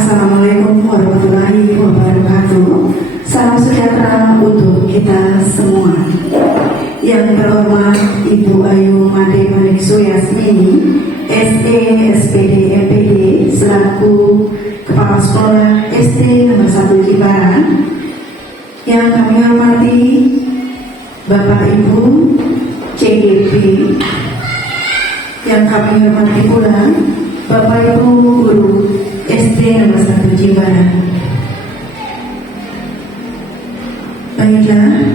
Assalamualaikum warahmatullahi wabarakatuh. Salam sejahtera untuk kita semua. Yang terhormat Ibu Ayu Made Maniksu Yasmini, SE, SPD, MPD, selaku Kepala Sekolah SD nomor 1 Jimbaran. Yang kami hormati Bapak Ibu CGP. Yang kami hormati pula Bapak Ibu Guru SD nomor 1 Jimbaran. Baiklah,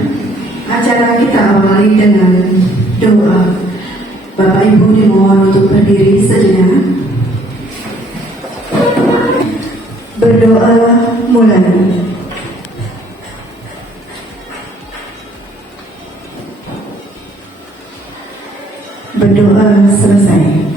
acara kita awali dengan doa. Bapak Ibu dimohon untuk berdiri sejenak. Berdoa mulai. Berdoa selesai.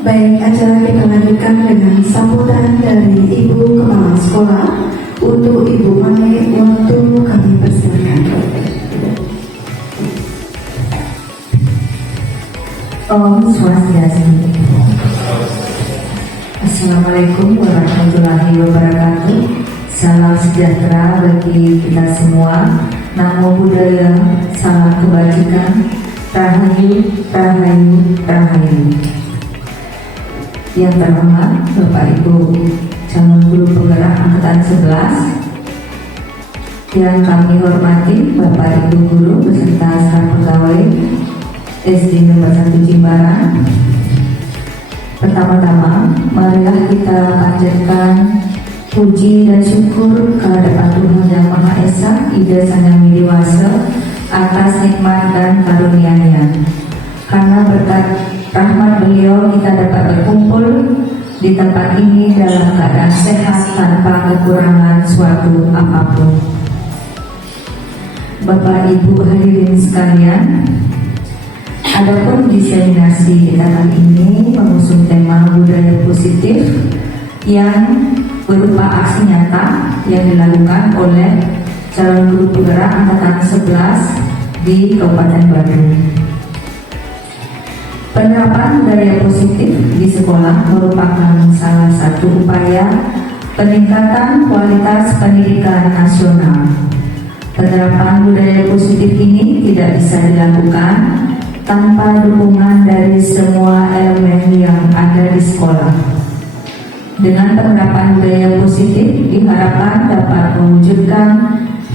Baik, acara kita lanjutkan dengan sambutan dari Ibu Kepala Sekolah. Untuk Ibu Mai, waktu kami persilakan. Om Swastiastu. Assalamualaikum warahmatullahi wabarakatuh. Salam sejahtera bagi kita semua. Namo Buddhaya, salam kebajikan. Rahayu, rahayu, rahayu. Yang terhormat Bapak Ibu calon guru penggerak angkatan 11, yang kami hormati Bapak Ibu guru beserta staf pegawai SD nomor 1 Jimbaran. Pertama-tama, marilah kita panjatkan puji dan syukur kehadirat Tuhan Yang Maha Esa, Ida Sang Yang Widiwasa, atas nikmat dan karunia-Nya. Karena berkat rahmat beliau kita dapat berkumpul di tempat ini dalam keadaan sehat tanpa kekurangan suatu apapun. Bapak Ibu hadirin sekalian, adapun diseminasi kita kali ini mengusung tema budaya positif yang berupa aksi nyata yang dilakukan oleh calon guru penggerak angkatan 11 di Kabupaten Bandung. Penerapan budaya positif di sekolah merupakan salah satu upaya peningkatan kualitas pendidikan nasional. Penerapan budaya positif ini tidak bisa dilakukan tanpa dukungan dari semua elemen yang ada di sekolah. Dengan penerapan budaya positif diharapkan dapat mewujudkan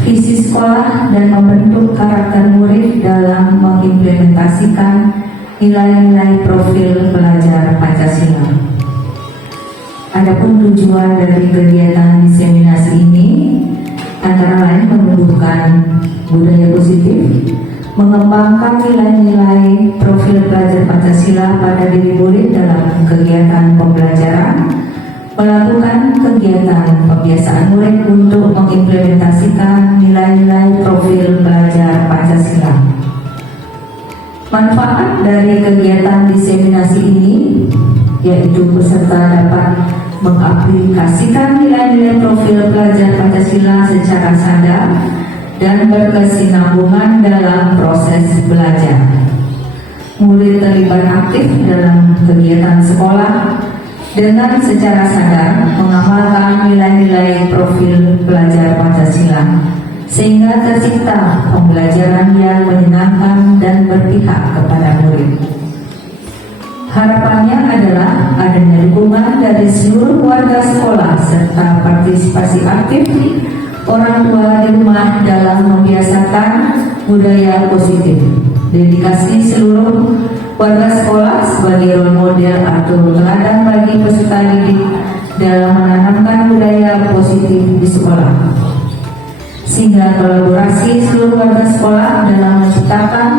visi sekolah dan membentuk karakter murid dalam mengimplementasikan nilai-nilai profil pelajar Pancasila. Adapun tujuan dari kegiatan diseminasi ini antara lain menumbuhkan budaya positif, mengembangkan nilai-nilai profil pelajar Pancasila pada diri murid dalam kegiatan pembelajaran, melakukan kegiatan pembiasaan murid untuk mengimplementasikan nilai-nilai profil pelajar Pancasila. Manfaat dari kegiatan diseminasi ini yaitu peserta dapat mengaplikasikan nilai-nilai profil pelajar Pancasila secara sadar dan berkesinambungan dalam proses belajar. Murid terlibat aktif dalam kegiatan sekolah dengan secara sadar mengamalkan nilai-nilai profil pelajar Pancasila sehingga tercipta pembelajaran yang menyenangkan dan berpihak kepada murid. Harapannya adalah adanya dukungan dari seluruh warga sekolah serta partisipasi aktif orang tua di rumah dalam membiasakan budaya positif. Dedikasi seluruh warga sekolah sebagai role model atau teladan bagi peserta didik dalam menanamkan budaya positif di sekolah. Sehingga kolaborasi seluruh warga sekolah dalam menciptakan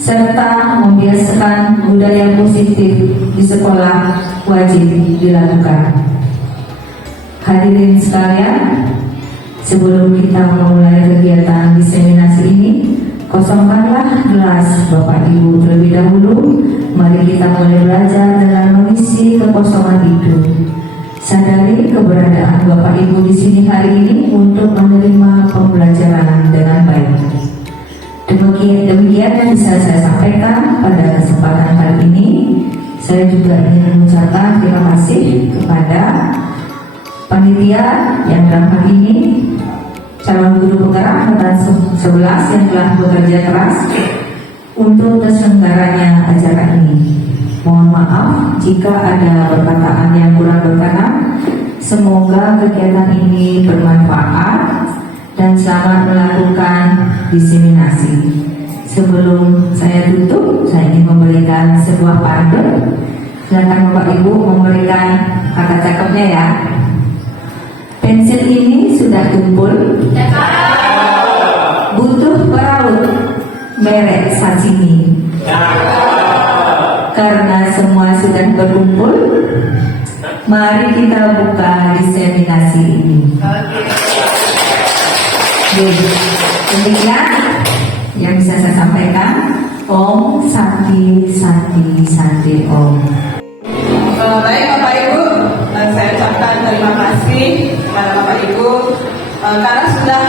serta membiasakan budaya positif di sekolah wajib dilakukan. Hadirin sekalian, sebelum kita memulai kegiatan diseminasi ini, kosongkanlah gelas Bapak Ibu terlebih dahulu. Mari kita mulai belajar dengan mengisi kekosongan itu. Sadari keberadaan Bapak Ibu di sini hari ini untuk menerima pembelajaran dengan baik. Demikian yang bisa saya sampaikan pada kesempatan kali ini. Saya juga ingin mengucapkan terima kasih kepada panitia yang dalam hal ini calon guru penggerak angkatan 11 yang telah bekerja keras untuk terselenggaranya acara ini. Mohon maaf jika ada perkataan yang kurang berkenan. Semoga kegiatan ini bermanfaat dan selamat melakukan diseminasi. Sebelum saya tutup, saya ingin memberikan sebuah pantun. Silakan Bapak Ibu memberikan kata cakepnya ya. Pensil ini sudah tumpul, butuh peraut merek sashimi. Karena semua sudah berkumpul, mari kita buka diseminasi ini. Demikian yang bisa saya sampaikan. Om Santi Santi Santi Om. Baik Bapak Ibu, saya ucapkan terima kasih kepada Bapak Ibu karena sudah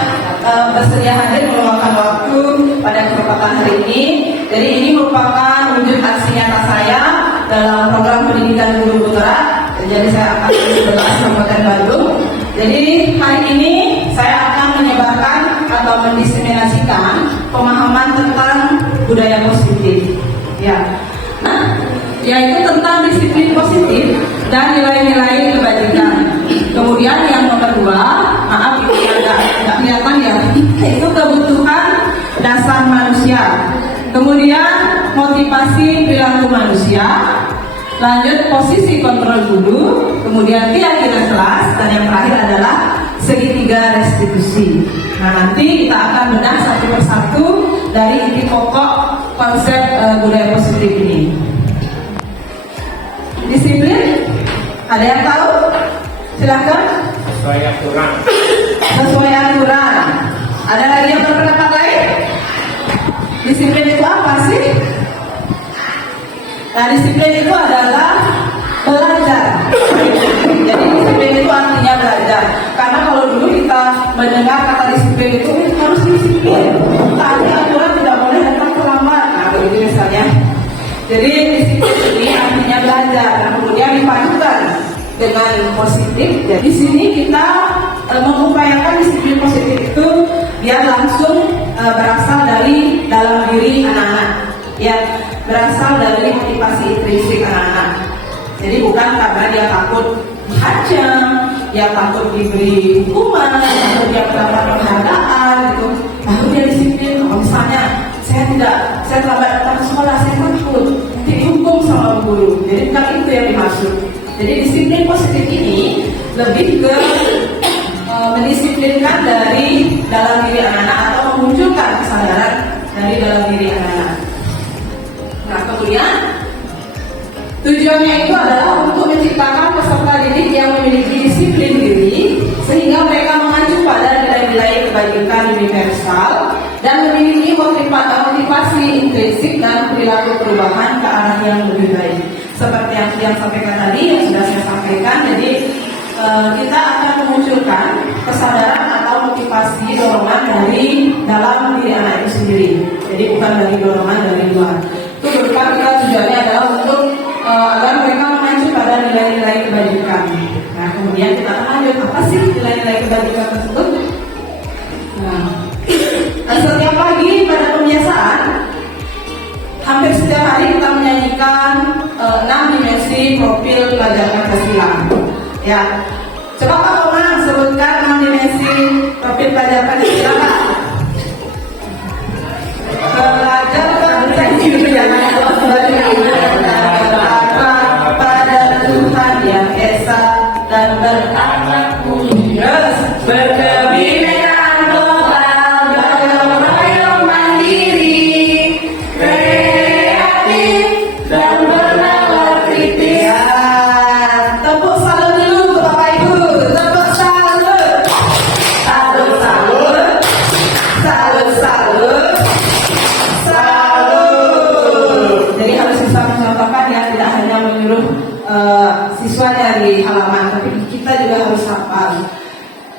bersedia hadir meluangkan waktu pada kesempatan hari ini. Jadi ini merupakan wujud aksi nyata saya dalam program pendidikan guru penggerak. Jadi saya akan bergerak Kabupaten Bandung. Jadi hari ini saya akan menyebarkan atau mendiseminasikan pemahaman tentang budaya positif. Ya, nah, yaitu tentang disiplin positif dan nilai-nilai kebajikan. Kemudian yang nomor 2, maaf ini agak tidak kelihatan ya, itu kebutuhan dasar manusia. Kemudian motivasi perilaku manusia. Lanjut posisi kontrol guru, kemudian keyakinan kelas, dan yang terakhir adalah segitiga restitusi. Nah nanti kita akan bedah satu persatu dari inti pokok konsep budaya positif ini. Disiplin, ada yang tahu? Silahkan. Sesuai aturan. Sesuai aturan. Ada lagi yang berpendapat lain? Disiplin itu apa sih? Nah, disiplin itu adalah belajar. Jadi disiplin itu artinya belajar. Karena kalau dulu kita mendengar kata disiplin itu harus disiplin. Taati aturan, tidak boleh datang terlambat. Nah, begitu misalnya. Jadi disiplin ini artinya belajar. Nah, kemudian dipadukan dengan positif. Jadi di sini kita mengupayakan disiplin positif itu biar langsung berasal dari dalam diri anak-anak. Ya, berasal dari motivasi intrinsik anak-anak. Jadi bukan karena dia takut dihancam, dia takut diberi hukuman, atau dia mendapat penghargaan gitu. Lalu dia disiplin. Kalau misalnya saya terlambat datang ke sekolah, saya takut dihukum sama guru. Jadi bukan itu yang dimaksud. Jadi disiplin positif ini lebih ke mendisiplinkan dari dalam diri anak-anak atau memunculkan kesadaran dari dalam diri anak-anak. Nah, kemudian tujuannya itu adalah untuk menciptakan peserta didik yang memiliki disiplin diri sehingga mereka mengacu pada nilai-nilai kebajikan universal dan memiliki motivasi intrinsik dan perilaku perubahan ke arah yang lebih baik. Seperti yang saya sampaikan tadi, yang sudah saya sampaikan, jadi kita akan memunculkan kesadaran atau motivasi dorongan dari dalam diri anak itu sendiri. Jadi bukan dari dorongan dari luar. Itu berupa kita tujuannya adalah untuk agar mereka mengacu pada nilai-nilai kebajikan. Nah, kemudian kita akan lanjut, apa sih nilai-nilai kebajikan tersebut? Nah, setiap pagi pada pembiasaan, hampir setiap hari kita menyanyikan 6 dimensi profil pelajar Pancasila. Ya, coba Pak Komang sebutkan 6 dimensi profil pelajar Pancasila, Pak. Pelajar Pancasila pada Tuhan yang esa dan beranak bumi, berkebinekaan global, gotong-royong mandiri, kreatif dan bernalar kritis. Tepuk salut dulu Bapak Ibu, tepuk salut, salut, salut, salut, salut, salut. Jadi harus bisa mencontohkan ya, tidak hanya menyuruh siswanya di halaman, tapi kita juga harus hafal.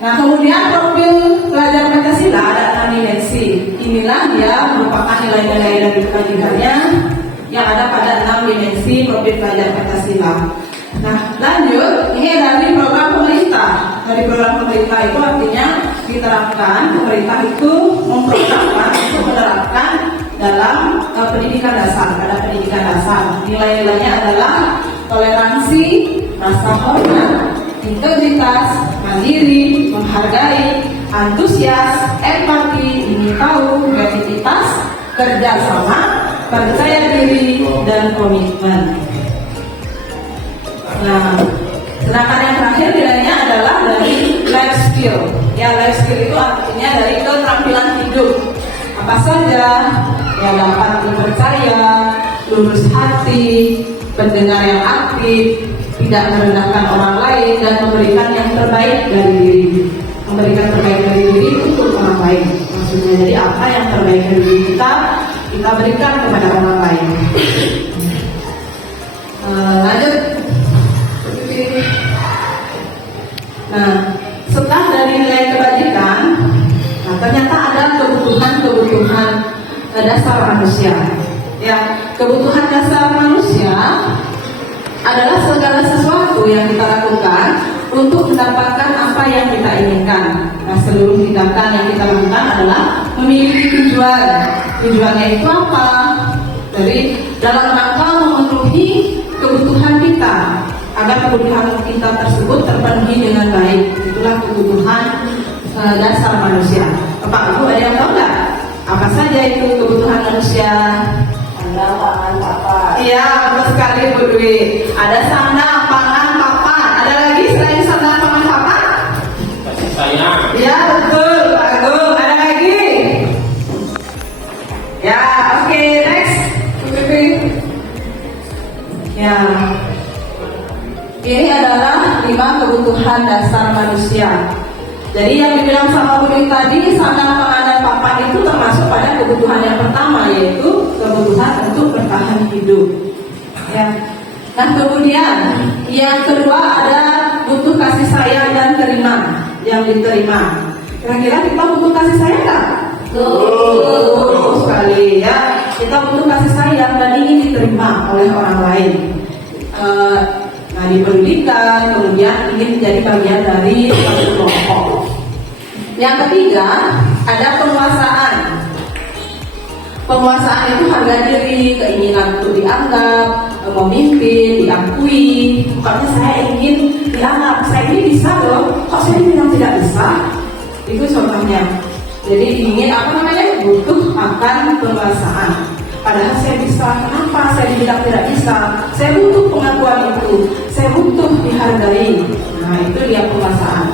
Nah, kemudian profil pelajar Pancasila ada 6 dimensi. Inilah dia merupakan nilai-nilai dari kebajikannya yang ada pada 6 dimensi profil pelajar Pancasila. Nah, lanjut, ini dari program pemerintah. Dari program pemerintah itu artinya diterapkan, pemerintah itu memprogramkan untuk menerapkan dalam pendidikan dasar. Pada pendidikan dasar, nilai-nilainya adalah toleransi, rasa hormat, integritas, mandiri, menghargai, antusias, empati, ingin tahu, kreativitas, kerjasama, percaya diri, dan komitmen. Nah, sedangkan yang terakhir nilainya adalah dari life skill. Ya, life skill itu artinya dari keterampilan hidup. Apa saja? Ya, dapat dipercaya, lurus hati, pendengar yang aktif, tidak merendahkan orang lain, dan memberikan yang terbaik dari diri. Memberikan terbaik dari diri untuk orang lain. Maksudnya, jadi apa yang terbaik dari diri kita berikan kepada orang lain. Lanjut. Nah, setelah dari nilai kebajikan, ternyata ada kebutuhan dasar manusia. Ya, kebutuhan dasar manusia adalah segala sesuatu yang kita lakukan untuk mendapatkan apa yang kita inginkan. Nah, seluruh tindakan yang kita lakukan adalah memiliki tujuan. Tujuannya itu apa? Dari dalam rangka memenuhi kebutuhan kita, agar kebutuhan kita tersebut terpenuhi dengan baik. Itulah kebutuhan dasar manusia. Bapak Ibu ada yang tahu nggak? Apa saja itu kebutuhan manusia? Sandang, pangan, papan. Iya, betul sekali Bu Dwi. Ada sandang, pangan, papan. Ada lagi selain sandang, pangan, papan? Kasih sayang. Iya, betul Pak Agung. Ada lagi? Ya, oke, next. Bu Dwi. Ya. Ini adalah 5 kebutuhan dasar manusia. Jadi yang dibilang sama Bu Dwi tadi, sandang, pangan, dan papan itu termasuk pada kebutuhan yang pertama, yaitu kebutuhan untuk bertahan hidup. Ya. Nah, kemudian yang kedua ada butuh kasih sayang dan terima, yang diterima. Kira-kira kita butuh kasih sayang nggak? Betul sekali ya. Kita butuh kasih sayang dan ingin diterima oleh orang lain. Nah, dipedulikan, kemudian ingin menjadi bagian dari suatu kelompok. Yang ketiga, ada penguasaan. Penguasaan Kebiasaan itu harga diri, keinginan untuk dianggap, memimpin, diakui. Pokoknya saya ingin dianggap, saya ini bisa loh, kok saya bilang tidak bisa? Itu contohnya. Jadi ingin butuh akan penguasaan. Padahal saya bisa, kenapa saya dibilang tidak bisa? Saya butuh pengakuan itu, saya butuh dihargai. Nah itu dia penguasaan.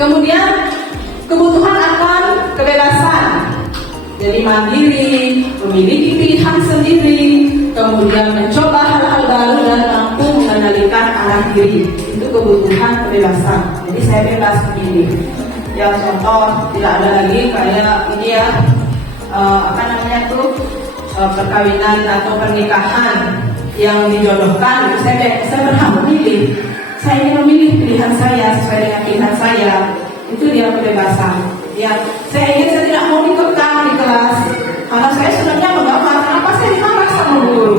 Kemudian kebutuhan akan kebebasan. Jadi mandiri, memiliki pilihan sendiri, kemudian mencoba hal-hal baru dan mampu mengendalikan arah diri. Itu kebutuhan kebebasan. Jadi saya bebas memilih. Ya contoh, tidak ada lagi kayak ini ya, perkawinan atau pernikahan yang dijodohkan. Saya berhak memilih. Saya ingin memilih pilihan saya sesuai dengan pilihan saya. Itu dia kebebasan. Ya, saya tidak mau dikekang di kelas. Karena saya sebenarnya menggambar. Kenapa saya dimarah sama guru?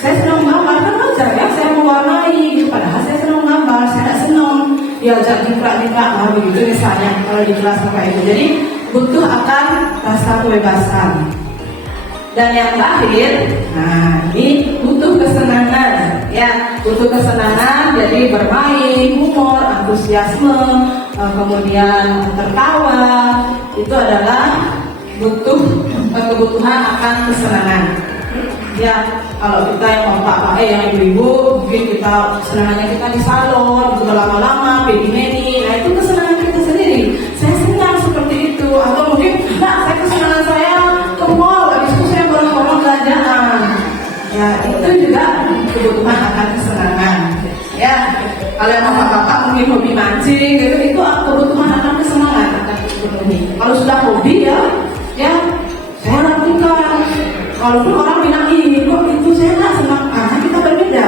Saya senang menggambar, kan wajar ya. Saya mewarnai, padahal saya senang menggambar. Saya tidak senang diajak jiplak-jiplak, begitu misalnya kalau di kelas apa itu. Jadi butuh akan rasa kebebasan. Dan yang terakhir, ini butuh kesenangan, ya, butuh kesenangan. Jadi bermain, humor, antusiasme, kemudian tertawa, itu adalah kebutuhan akan kesenangan. Ya, kalau kita yang bapak, yang ibu-ibu, mungkin kita kesenangannya kita di salon, gitu lama-lama, baby-meni, nah itu kesenangan kita sendiri. Saya senang seperti itu, atau mungkin saya kesenangan saya ke mall, habis itu saya bolong-bolong belanjaan. Ya, itu juga kebutuhan akan kesenangan. Ya, kalau yang bapak-bapak mungkin hobi mancing, gitu, itu kebutuhan akan kesenangan akan dipenuhi. Kalau sudah hobi ya saya lakukan. Walaupun orang bilang ini kok itu saya nggak senang, karena kita berbeda.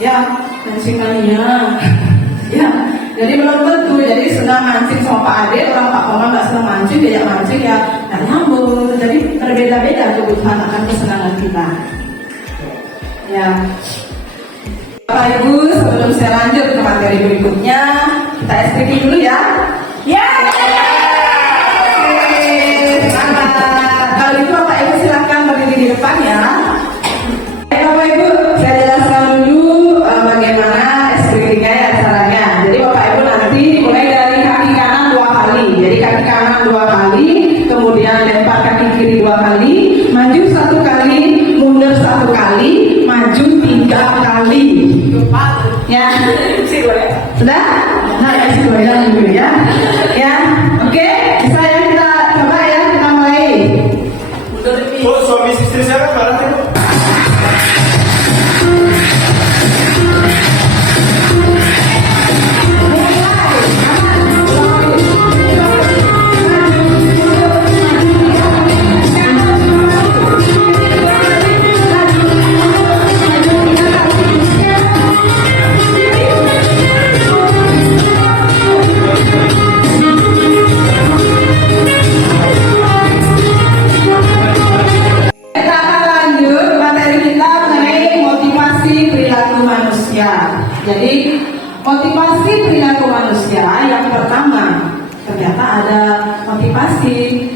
Ya, mancing mania. Ya, jadi belum tentu. Jadi senang mancing sama Pak Ade, orang Pak Komang nggak senang mancing, diajak mancing ya nggak nyambung. Jadi berbeda-beda kebutuhan akan kesenangan kita. Ya, Bapak Ibu, sebelum saya lanjut ke materi berikutnya, kita SPP dulu ya. Ya. Kalau itu Bapak Ibu silakan berdiri di depan ya. Bapak Ibu, saya jelaskan dulu bagaimana SPP ya caranya. Jadi Bapak Ibu nanti mulai dari kaki kanan 2 kali. Jadi kaki kanan 2 kali, kemudian lempar kaki kiri 2 kali, maju 1 kali, mundur 1 kali, maju 3 kali. Ya, sudah? Nah, ya goyang dulu ya. Ya, oke. Bisa ya kita coba ya, kita mulai. Oh, suami istri saya kan bareng itu. Jadi motivasi perilaku manusia yang pertama, ternyata ada motivasi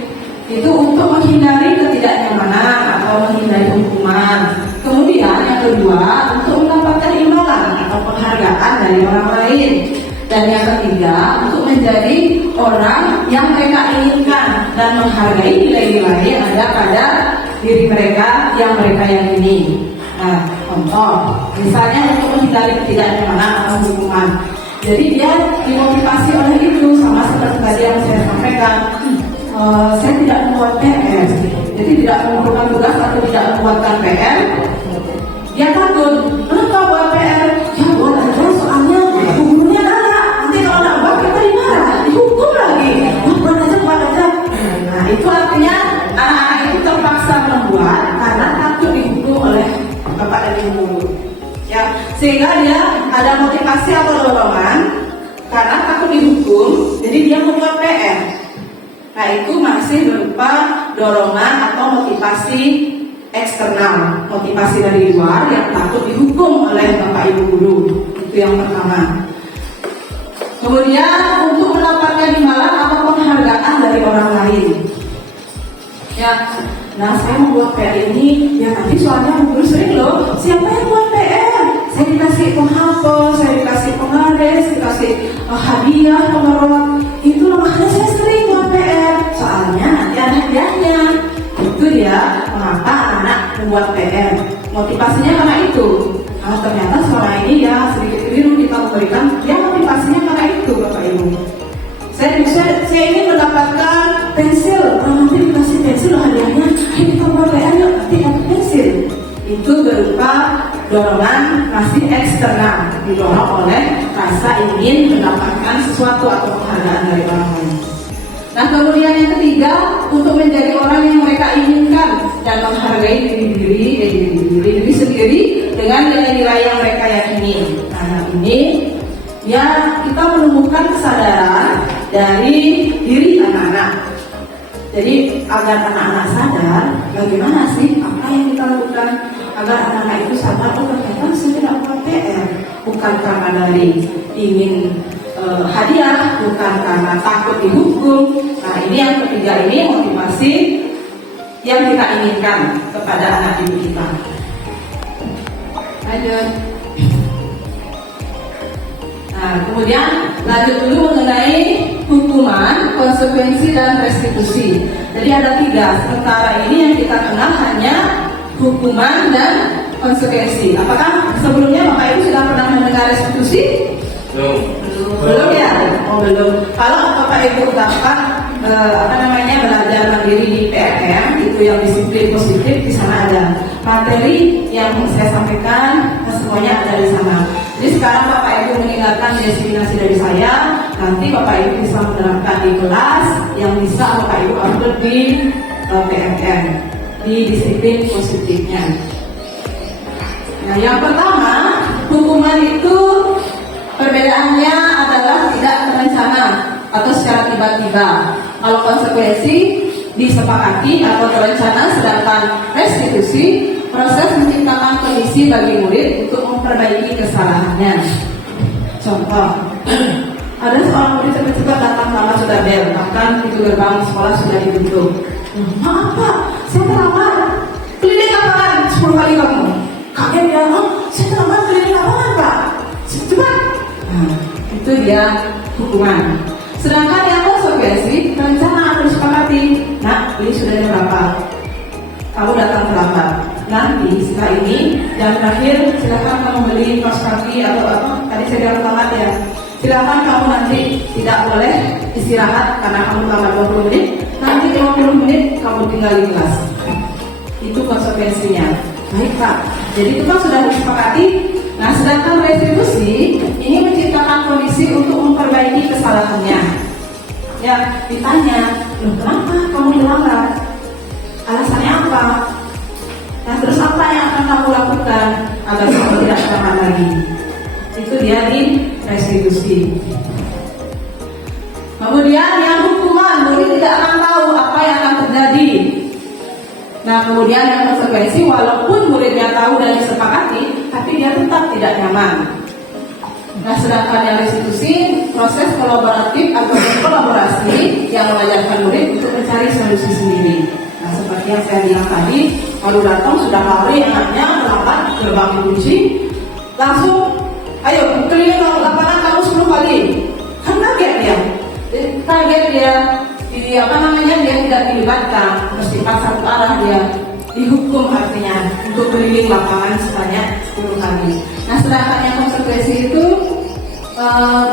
itu untuk menghindari ketidaknyamanan atau menghindari hukuman. Kemudian yang kedua, untuk mendapatkan imbalan atau penghargaan dari orang lain. Dan yang ketiga, untuk menjadi orang yang mereka inginkan dan menghargai nilai-nilai yang ada pada diri mereka yang mereka yakini. Nah, contoh, misalnya untuk menghindari ketidaknyamanan atau hukuman. Jadi dia dimotivasi oleh itu, sama seperti tadi yang saya sampaikan. Saya tidak membuat PR, jadi tidak mengumpulkan tugas atau tidak membuatkan PR. Dia takut, kenapa buat PR? Ya buat aja, soalnya gurunya nanya. Nanti kalau nggak buat kita dimarah, dihukum lagi. Buat aja. Nah, itu artinya anak-anak itu terpaksa membuat karena takut dihukum oleh bapak dan ibu guru, ya, sehingga dia ada motivasi atau dorongan karena takut dihukum, jadi dia membuat PR. Nah itu masih berupa dorongan atau motivasi eksternal, motivasi dari luar yang takut dihukum oleh bapak ibu guru. Itu yang pertama. Kemudian untuk mendapatkan imbalan atau penghargaan dari orang lain. Ya, Nah, saya membuat PR ini, ya nanti soalnya guru sering loh, siapa yang buat PR? Saya dikasih penghapus, saya dikasih penggaris, dikasih hadiah, pengerola. Itu loh, makanya saya sering buat PR. Soalnya nanti ada hadiahnya. Itu dia mengapa anak membuat PR. Motivasinya karena itu. Nah, ternyata selama ini ya sedikit keliru kita memberikan, ya motivasinya karena itu, Bapak Ibu. Saya ingin mendapatkan pensil. Nanti dikasih pensil hadiahnya. Ayo kita buat PR yuk, nanti dapat pensil. Itu berupa dorongan masih eksternal, didorong oleh rasa ingin mendapatkan sesuatu atau penghargaan dari orang lain. Nah, kemudian yang ketiga, untuk menjadi orang yang mereka inginkan dan menghargai diri sendiri dengan nilai-nilai yang mereka yakini. Nah, ini ya kita menemukan kesadaran dari diri anak-anak. Jadi agar anak-anak sadar bagaimana sih apa yang kita lakukan agar anak-anak itu sadar, oh ternyata saya tidak buat PR, bukan karena dari ingin hadiah, bukan karena takut dihukum. Nah, ini yang ketiga, ini motivasi yang kita inginkan kepada anak didik kita. Lanjut. Nah, kemudian lanjut dulu mengenai hukuman, konsekuensi, dan restitusi. Jadi ada 3. Sementara ini yang kita kenal hanya hukuman dan konsekuensi. Apakah sebelumnya Bapak Ibu sudah pernah mendengar restitusi? Belum ya? Oh belum. Kalau Bapak Ibu dapat belajar mandiri di PRM, itu yang disiplin positif, di sana ada materi yang saya sampaikan, semuanya ada di sana. Jadi sekarang Bapak Ibu meninggalkan destinasi dari saya, nanti Bapak Ibu bisa menerapkan di kelas yang bisa Bapak Ibu upload di PRM, di disiplin positifnya. Nah, yang pertama, hukuman itu perbedaannya adalah tidak terencana atau secara tiba-tiba. Kalau konsekuensi disepakati atau terencana, sedangkan restitusi proses menciptakan kondisi bagi murid untuk memperbaiki kesalahannya. Contoh, ada seorang murid tiba-tiba datang lama sudah bel, bahkan pintu gerbang sekolah sudah ditutup. Maaf Pak, saya terlambat. Keliling lapangan 10 kali kamu. Kaget dia, saya terlambat keliling lapangan Pak. Cepat. Nah, itu dia hukuman. Sedangkan yang konsekuensi, rencana harus disepakati. Nah, ini sudah jam berapa? Kamu datang terlambat. Nanti setelah ini jam terakhir silakan kamu beli kaos kaki atau apa? Tadi saya bilang terlambat ya. Silakan kamu nanti tidak boleh istirahat karena kamu terlambat 20 menit. Nanti 50 menit kamu tinggal di kelas. Itu konsekuensinya. Baik Pak. Jadi itu kan sudah disepakati. Nah, sedangkan restitusi ini menciptakan kondisi untuk memperbaiki kesalahannya. Ya, ditanya, kenapa kamu terlambat? Alasannya apa? Nah, terus apa yang akan kamu lakukan agar kamu tidak terlambat lagi? Itu dia di restitusi. Kemudian yang hukuman, murid tidak akan tahu apa yang akan terjadi. Nah, kemudian yang konsekuensi, walaupun muridnya tahu dan disepakati, tapi dia tetap tidak nyaman. Nah, sedangkan yang restitusi, proses kolaboratif atau kolaborasi yang mengajarkan murid untuk mencari solusi sendiri. Nah, seperti yang saya bilang tadi, kalau datang sudah lari anaknya terlambat, gerbang dikunci, langsung, ayo keliling lapangan kamu 10 kali. Kan kaget dia, dia tidak dilibatkan, meskipun satu arah dia dihukum, artinya untuk keliling lapangan sebanyak 10 kali. Nah, sedangkan yang konsekuensi itu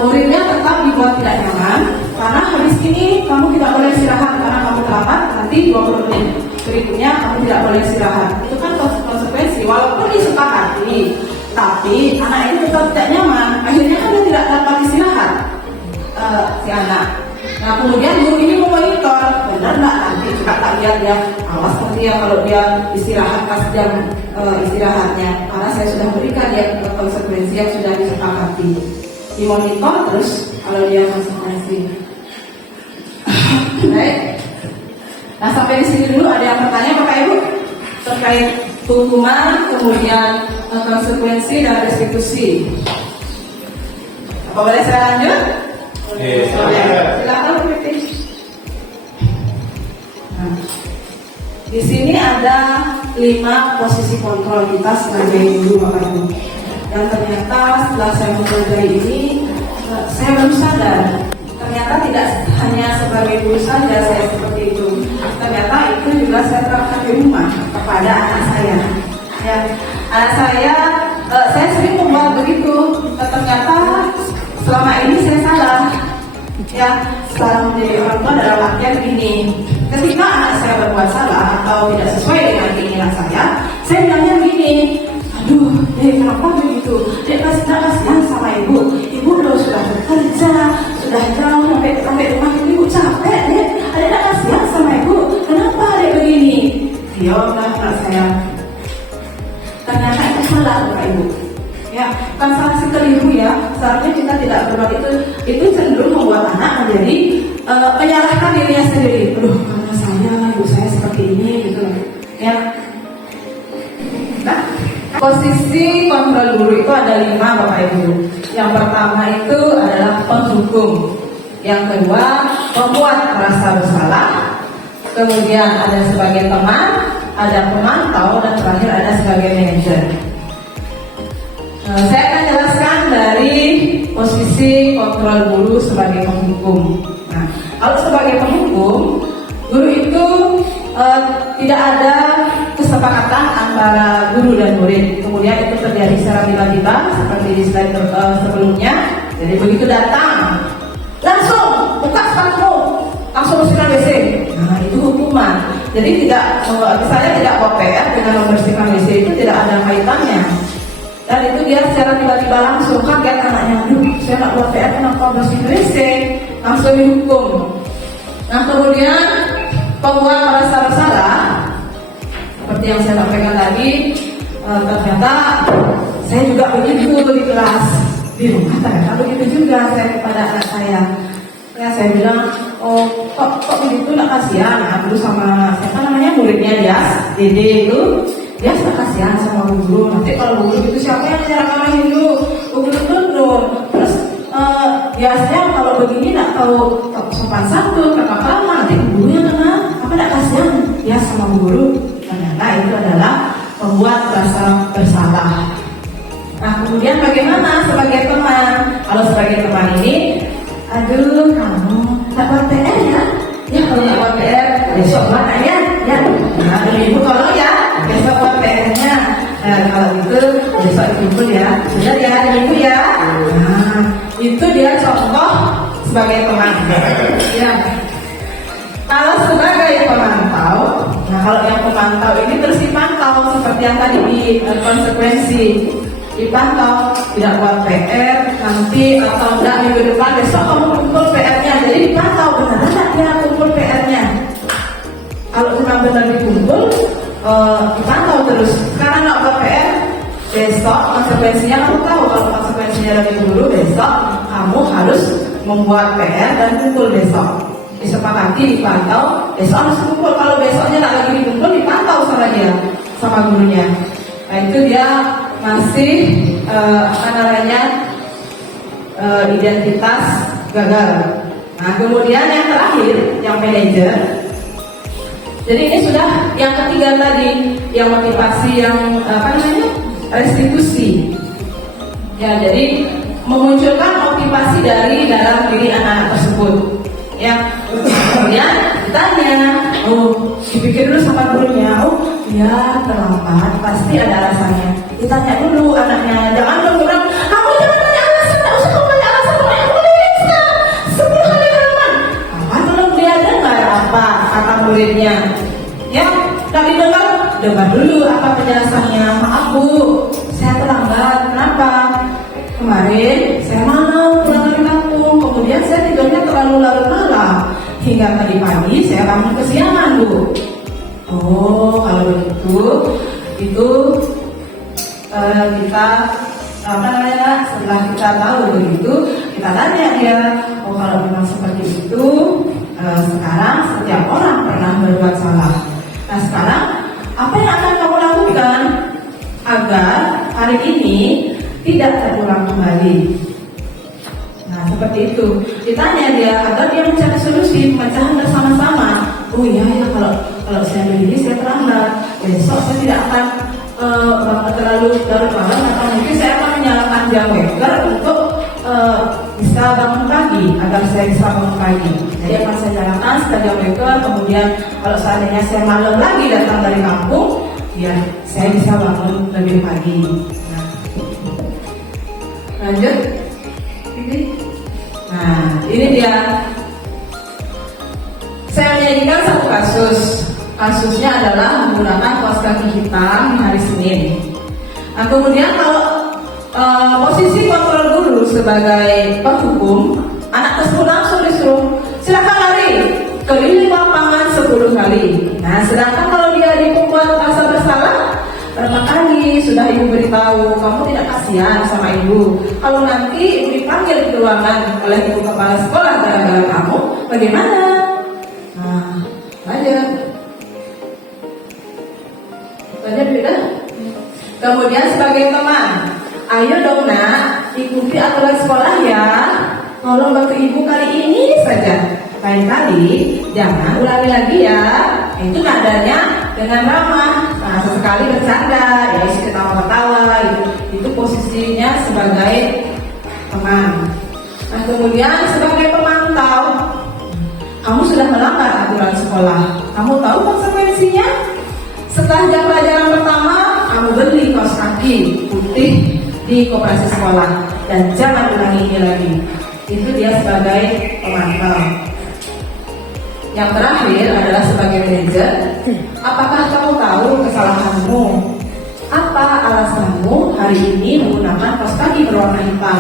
muridnya tetap dibuat tidak nyaman karena habis ini kamu tidak boleh istirahat karena kamu terlambat, nanti 20 menit berikutnya kamu tidak boleh istirahat. Itu kan konsekuensi, walaupun disepakati, tapi anak ini tetap tidak nyaman. Akhirnya kan dia tidak dapat istirahat, si anak. Nah, kemudian guru ini memonitor, benar nggak nanti juga tak lihat dia, awas nanti ya kalau dia istirahat pas jam istirahatnya, karena saya sudah berikan dia konsekuensi yang sudah disepakati. Dimonitor terus kalau dia konsekuensi. Baik. Nah, sampai di sini dulu. Ada yang bertanya Bapak Ibu terkait hukuman, kemudian konsekuensi dan restitusi? Apa boleh saya lanjut? Silakan. Di sini ada 5 posisi kontrol kita sebagai guru Bapak Ibu. Dan ternyata setelah saya mempelajari ini, saya baru sadar ternyata tidak hanya sebagai guru saja saya seperti itu. Ternyata itu juga saya terapkan di rumah kepada anak saya. Ya, anak saya sering membuat begitu. Ternyata selama ini saya salah. Ya, setelah menjadi orang tua dalam artian begini. Ketika anak saya berbuat salah atau tidak sesuai dengan keinginan saya bilangnya begini, aduh, kenapa begitu? Dek, kasihan sama ibu. Ibu sudah bekerja, sudah jauh sampai rumah ibu capek, Dek. Adek kasihan sama ibu. Kenapa Dek begini? Jawablah anak saya. Ternyata itu salah Bapak Ibu. Ya, kan salah si keliru ya. Seharusnya kita tidak berbuat itu cenderung membuat anak menjadi menyalahkan dirinya sendiri. Aduh, karena saya, ibu saya seperti ini gitu. Ya. Nah, posisi kontrol guru itu ada 5 Bapak Ibu. Yang pertama itu adalah penghukum. Yang kedua, membuat merasa bersalah. Kemudian ada sebagai teman, ada pemantau, dan terakhir ada sebagai manajer. Saya akan jelaskan dari posisi kontrol guru sebagai penghukum. Nah, kalau sebagai penghukum, guru itu tidak ada kesepakatan antara guru dan murid. Kemudian itu terjadi secara tiba-tiba seperti di slide sebelumnya. Jadi begitu datang, langsung buka sepatu, langsung bersihkan WC. Nah, itu hukuman. Jadi misalnya tidak OPR dengan membersihkan WC itu tidak ada kaitannya. Dan itu dia secara tiba-tiba langsung kaget anaknya, aduh, saya nak buat PR, kenapa bersih WC? Langsung dihukum. Nah, kemudian pembuat merasa bersalah, seperti yang saya sampaikan tadi, ternyata saya juga begitu di kelas, di rumah ternyata begitu juga saya kepada anak saya. Ya, saya bilang, oh kok begitu, nak kasihan. Nah, dulu sama siapa namanya muridnya dia, Dede itu. Dia sudah kasihan sama guru. Nanti kalau guru itu siapa yang nyerang dulu? Guru turun. Terus biasanya kalau begini nak tahu sopan santun, kata krama, nanti gurunya kena. Apa tidak kasihan dia sama guru? Ternyata itu adalah membuat rasa bersalah. Nah, kemudian bagaimana sebagai teman? Kalau sebagai teman ini, aduh kamu tak buat PR ya? Ya kalau tak buat PR besok buat ya. Ya, nah ibu tolong ya. Besok buat PR-nya. Nah, kalau itu besok ibu ya. Sudah ya, ibu ya. Nah, itu dia contoh sebagai teman. Ya. Kalau sebagai pemantau, nah kalau yang pemantau ini terus dipantau seperti yang tadi di konsekuensi. Dipantau, tidak buat PR nanti atau enggak minggu depan besok kamu kumpul PR-nya. Jadi dipantau benar enggak dia kumpul PR-nya. Kalau cuma benar dikumpul, dipantau terus. Sekarang nggak buat PR, besok konsekuensinya kamu tahu. Kalau konsekuensinya dari dulu, besok kamu harus membuat PR dan kumpul besok. Disepakati, dipantau, besok harus kumpul. Kalau besoknya nggak lagi dikumpul, dipantau sama dia, sama gurunya. Nah itu dia masih identitas gagal. Nah kemudian yang terakhir, yang manajer. Jadi ini sudah yang ketiga tadi, yang motivasi, yang restitusi. Ya, jadi memunculkan motivasi dari dalam diri anak-anak tersebut. Ya, kemudian ditanya, dipikir dulu sama gurunya, ya terlambat, pasti ada alasannya. Ditanya dulu anaknya, jangan bilang, kamu jangan tanya alasan, tak usah kamu tanya alasan, kamu bisa 10 hari halaman. Apa belum dia dengar apa kata muridnya? Ya, tadi dengar dulu apa penjelasannya. Maaf Bu, saya terlambat. Kenapa? Kemarin saya malam pulang dari kampung, kemudian saya tidurnya terlalu larut malam hingga tadi pagi saya bangun kesiangan Bu. Oh, kalau begitu, itu kita setelah kita tahu begitu, kita tanya dia, oh kalau memang seperti itu, sekarang setiap orang pernah berbuat salah. Nah sekarang apa yang akan kamu lakukan agar hari ini tidak terulang kembali? Nah seperti itu. Ditanya dia agar dia mencari solusi, pemecahan bersama-sama. Oh iya ya, kalau saya begini saya terlambat, besok saya tidak akan terlalu malam, atau mungkin saya akan menyalakan jam waker untuk bisa bangun pagi, agar saya bisa bangun pagi. Jadi akan saya nyalakan jam waker, kemudian kalau seandainya saya malam lagi datang dari kampung, ya saya bisa bangun lebih pagi. Nah, lanjut. Nah, ini dia. Saya menyajikan satu kasus. Kasusnya adalah menggunakan kaos kaki hitam di hari Senin. Nah, kemudian kalau posisi kontrol guru sebagai penghukum, anak tersebut langsung disuruh silakan lari keliling lapangan 10 kali. Nah, sedangkan kalau dia dibuat rasa bersalah, berapa kali sudah ibu beritahu, kamu tidak kasihan sama ibu. Kalau nanti ibu dipanggil ke ruangan oleh ibu kepala sekolah gara-gara kamu, bagaimana? Nah, lanjut. Beda. Kemudian sebagai teman, ayo dong nak, ikuti aturan sekolah ya. Tolong bantu ibu kali ini saja. Lain kali jangan ulangi lagi ya. Itu nadanya dengan ramah. Nah, sesekali bercanda, ya isi ketawa-ketawa. Itu posisinya sebagai teman. Nah, kemudian sebagai pemantau, kamu sudah melanggar aturan sekolah. Kamu tahu konsekuensinya? Setelah jam pelajaran pertama, kamu beli kaos kaki putih di koperasi sekolah dan jangan ulangi ini lagi. Itu dia sebagai pemantau. Yang terakhir adalah sebagai manajer. Apakah kamu tahu kesalahanmu? Apa alasanmu hari ini menggunakan kaos kaki berwarna hitam?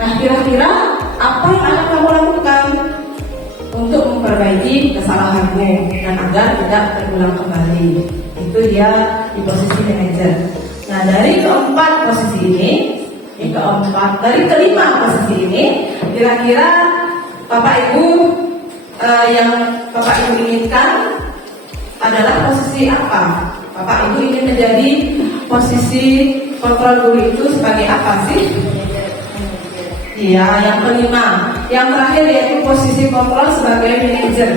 Nah, kira-kira apa yang akan kamu lakukan untuk memperbaiki kesalahanmu dan agar tidak terulang kembali? Itu dia di posisi manajer. Nah, dari keempat posisi ini, dari kelima posisi ini, kira-kira Bapak Ibu yang Bapak Ibu inginkan adalah posisi apa? Bapak Ibu ingin menjadi posisi kontrol guru itu sebagai apa sih? Iya, yang kelima. Yang terakhir yaitu posisi kontrol sebagai manajer.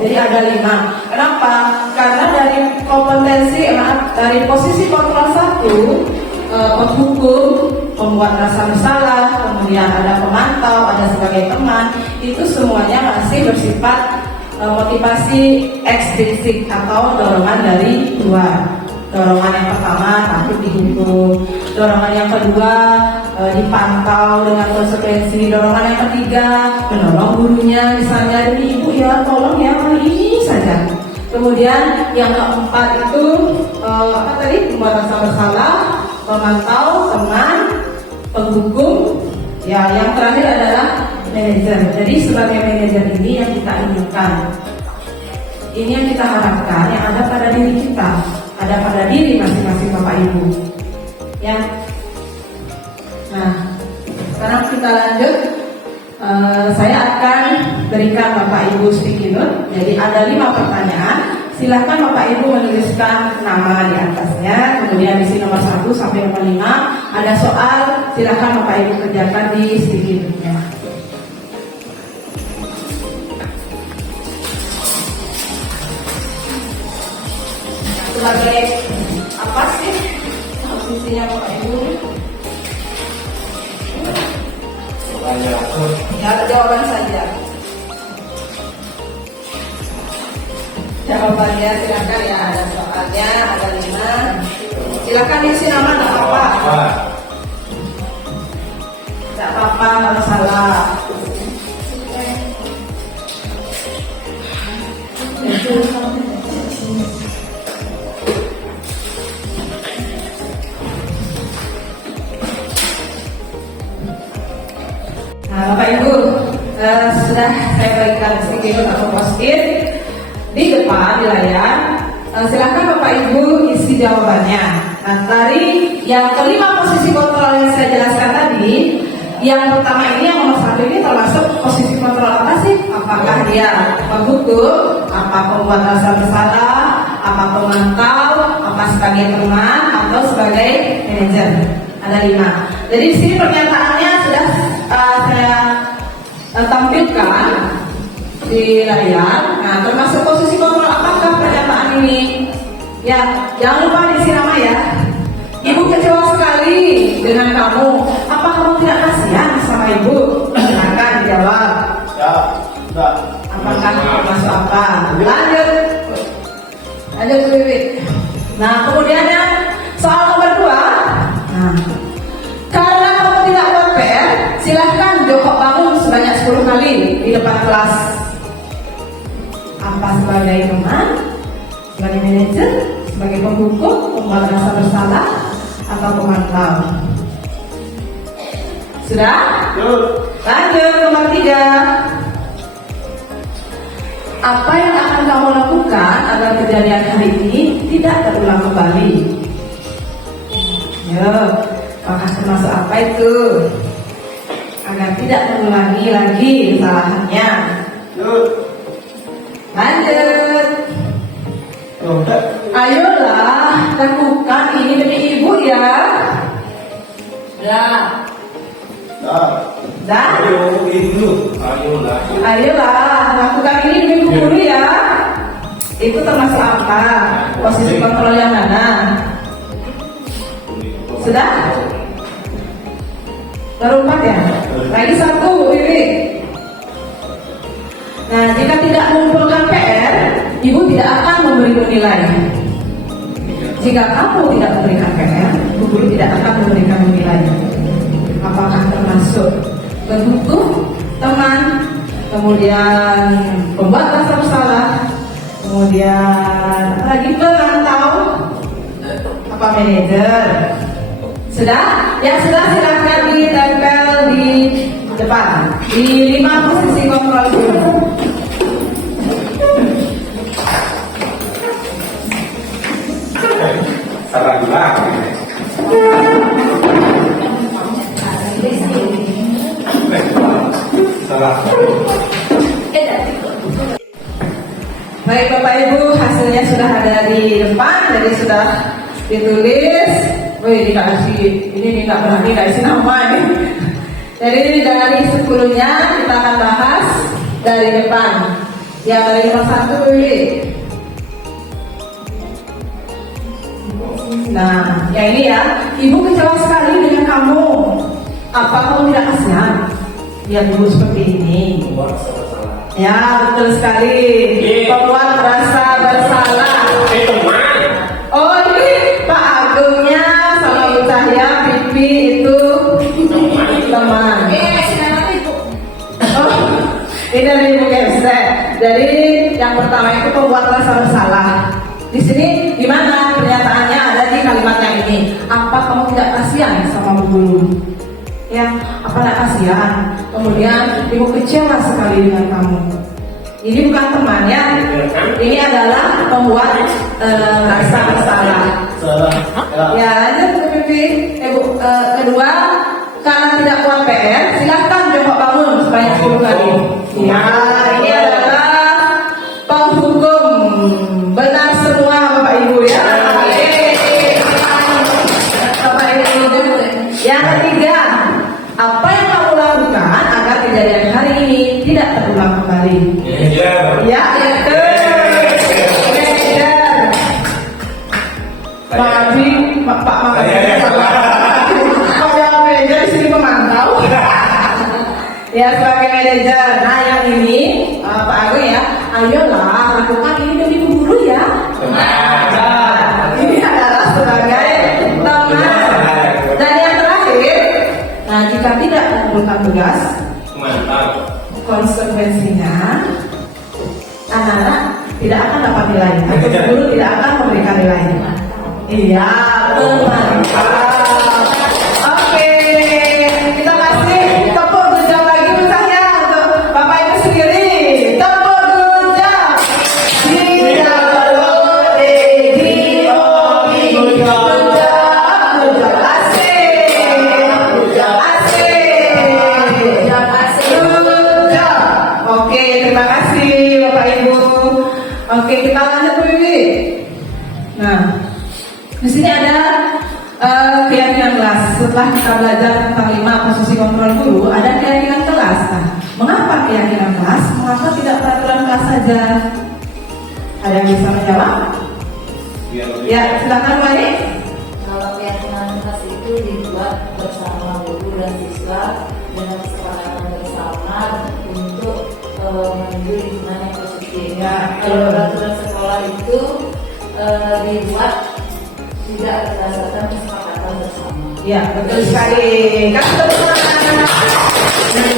Jadi ada 5. Kenapa? Karena dari kompetensi, dari posisi kontrol 1, penghukum, pembuat rasa bersalah, kemudian ada pemantau, ada sebagai teman, itu semuanya masih bersifat motivasi ekstrinsik atau dorongan dari luar. Dorongan yang pertama takut dihukum, dorongan yang kedua dipantau dengan konsekuensi, dorongan yang ketiga menolong gurunya, misalnya dari ibu ya tolong ya kali ini saja. Kemudian yang keempat itu membuat rasa bersalah, pemantau, teman, penghukum, ya yang terakhir adalah manajer. Jadi sebagai manajer ini yang kita inginkan, ini yang kita harapkan, yang ada pada diri kita, ada pada diri masing-masing Bapak Ibu. Ya. Nah, sekarang kita lanjut. Saya akan berikan Bapak Ibu speaking note. Jadi ada 5 pertanyaan. Silakan Bapak Ibu menuliskan nama di atasnya. Kemudian di sini nomor 1 sampai nomor 5 ada soal. Silakan Bapak Ibu kerjakan di speaking note-nya. Sebagai apa sih posisinya Bapak Ibu? Ya, jawaban saja. Jawabannya silakan ya, ada soalnya, ada 5. Silakan isi nama, nggak apa-apa. Nggak apa-apa, nggak masalah. Nah, Bapak Ibu, sudah saya berikan sedikit atau post-it di depan di layar. Silakan Bapak Ibu isi jawabannya. Nah, dari yang kelima posisi kontrol yang saya jelaskan tadi, yang pertama ini, yang nomor 1 ini termasuk posisi kontrol apa sih? Apakah dia penghukum, apa pembuat rasa bersalah, apa pemantau, apa sebagai teman, atau sebagai manajer? Ada 5. Jadi di sini pernyataannya sudah saya tampilkan di layar. Nah, termasuk posisi kontrol apa Ya, jangan lupa diisi nama ya. Ibu kecewa sekali dengan kamu. Apa kamu tidak kasihan sama ibu? Silakan dijawab. Ya, enggak. Apakah masuk apa? Lanjut. Lanjut Wiwi. Nah, kemudian yang soal nomor 2. Nah, karena kamu tidak buat PR, silahkan jongkok bangun sebanyak 10 kali di depan kelas. Apa sebagai teman, sebagai manajer, sebagai penghukum, pembuat rasa bersalah, atau pemantau? Sudah? Yuk. Lanjut nomor 3. Apa yang akan kamu lakukan agar kejadian hari ini tidak terulang kembali? Yo, maka termasuk apa itu? Agar tidak mengulangi lagi kesalahannya. Yuk. Lanjut. Oh, enggak. Ayolah, lakukan ini demi ibu ya. Ya. Nah. Dan Ayo, itu. Ayolah. ayolah, lakukan ini demi ibu dulu ya. Itu termasuk apa? Posisi kontrol yang mana? Sudah? Baru 4 ya? Lagi 1, Wiwi. Nah, jika tidak mengumpulkan PR, ibu tidak akan memberikan nilai. Jika kamu tidak memberikan PR, guru tidak akan memberikan nilai. Apakah termasuk bentuk teman, kemudian pembuat rasa bersalah, kemudian apa lagi, perantau, apa manajer? Sudah? Yang sudah silahkan ditempel di depan di 5 posisi kontrol dulu. Salah gula. Salah. Baik Bapak Ibu, hasilnya sudah ada di depan, jadi sudah ditulis. Wih, dikasih ini nggak berani kasih nama nih. Jadi dari 10-nya kita akan bahas dari depan. Yang dari nomor 1, Wih. Nah, yang ini ya, ibu kecewa sekali dengan kamu. Apa kamu tidak kasihan? Ya ibu seperti ini. Ya betul sekali. Pembuat rasa bersalah. Teman. Oh ini Pak Agungnya sama Bu Cahya, Pipi itu teman. Oh, ini dari Ibu Gesek. Jadi yang pertama itu pembuat rasa bersalah. Di sini di mana pernyataannya ada di kalimatnya ini. Apa kamu tidak kasihan sama Bu Guru? Ya, apa tidak kasihan? Kemudian ibu kecewa sekali dengan kamu. Ini bukan teman ya. Ini adalah pembuat rasa bersalah. Salah. Ya, lanjut Bu Pipi. Kedua, karena tidak kuat PR, silahkan jongkok bangun sebanyak 10 kali. Ya, ini adalah penghukum. Benar semua Bapak Ibu ya. Bapak Ibu. Yang ketiga, apa yang kamu lakukan agar kejadian hari ini tidak terulang kembali? Ya, itu. Pak Abi, Pak manajer di sini pemantau. Ya, sebagai manajer. Nah, yang ini Pak Agung ya, ayolah lakukan ini demi Bu Guru ya. Nah, ini adalah sebagai teman. Dan yang terakhir, nah jika tidak melakukan tugas, Mantap. konsekuensinya anak-anak tidak akan dapat nilai, atau guru tidak akan memberikan nilai. Iya, betul. Oke, kita kasih tepuk gejam lagi Bu Cahya untuk Bapak Ibu sendiri. Tepuk gejam. Tidak boleh diobi. Gejam. Asik. Oke, terima kasih Bapak Ibu. Oke, kita lanjut dulu nih. Nah, di sini ada keyakinan kelas. Setelah kita belajar tentang 5 posisi kontrol guru, ada keyakinan kelas. Nah, mengapa keyakinan kelas? Mengapa tidak peraturan kelas saja? Ada yang bisa menjawab? Ya, silakan Mari. Kalau keyakinan kelas itu dibuat bersama guru dan siswa dengan kesepakatan bersama untuk menuju lingkungan yang positif. Ya, Kalau peraturan sekolah itu dibuat tidak berdasarkan kesepakatan bersama. Ya, betul sekali. Kasih tepuk tangan. Jadi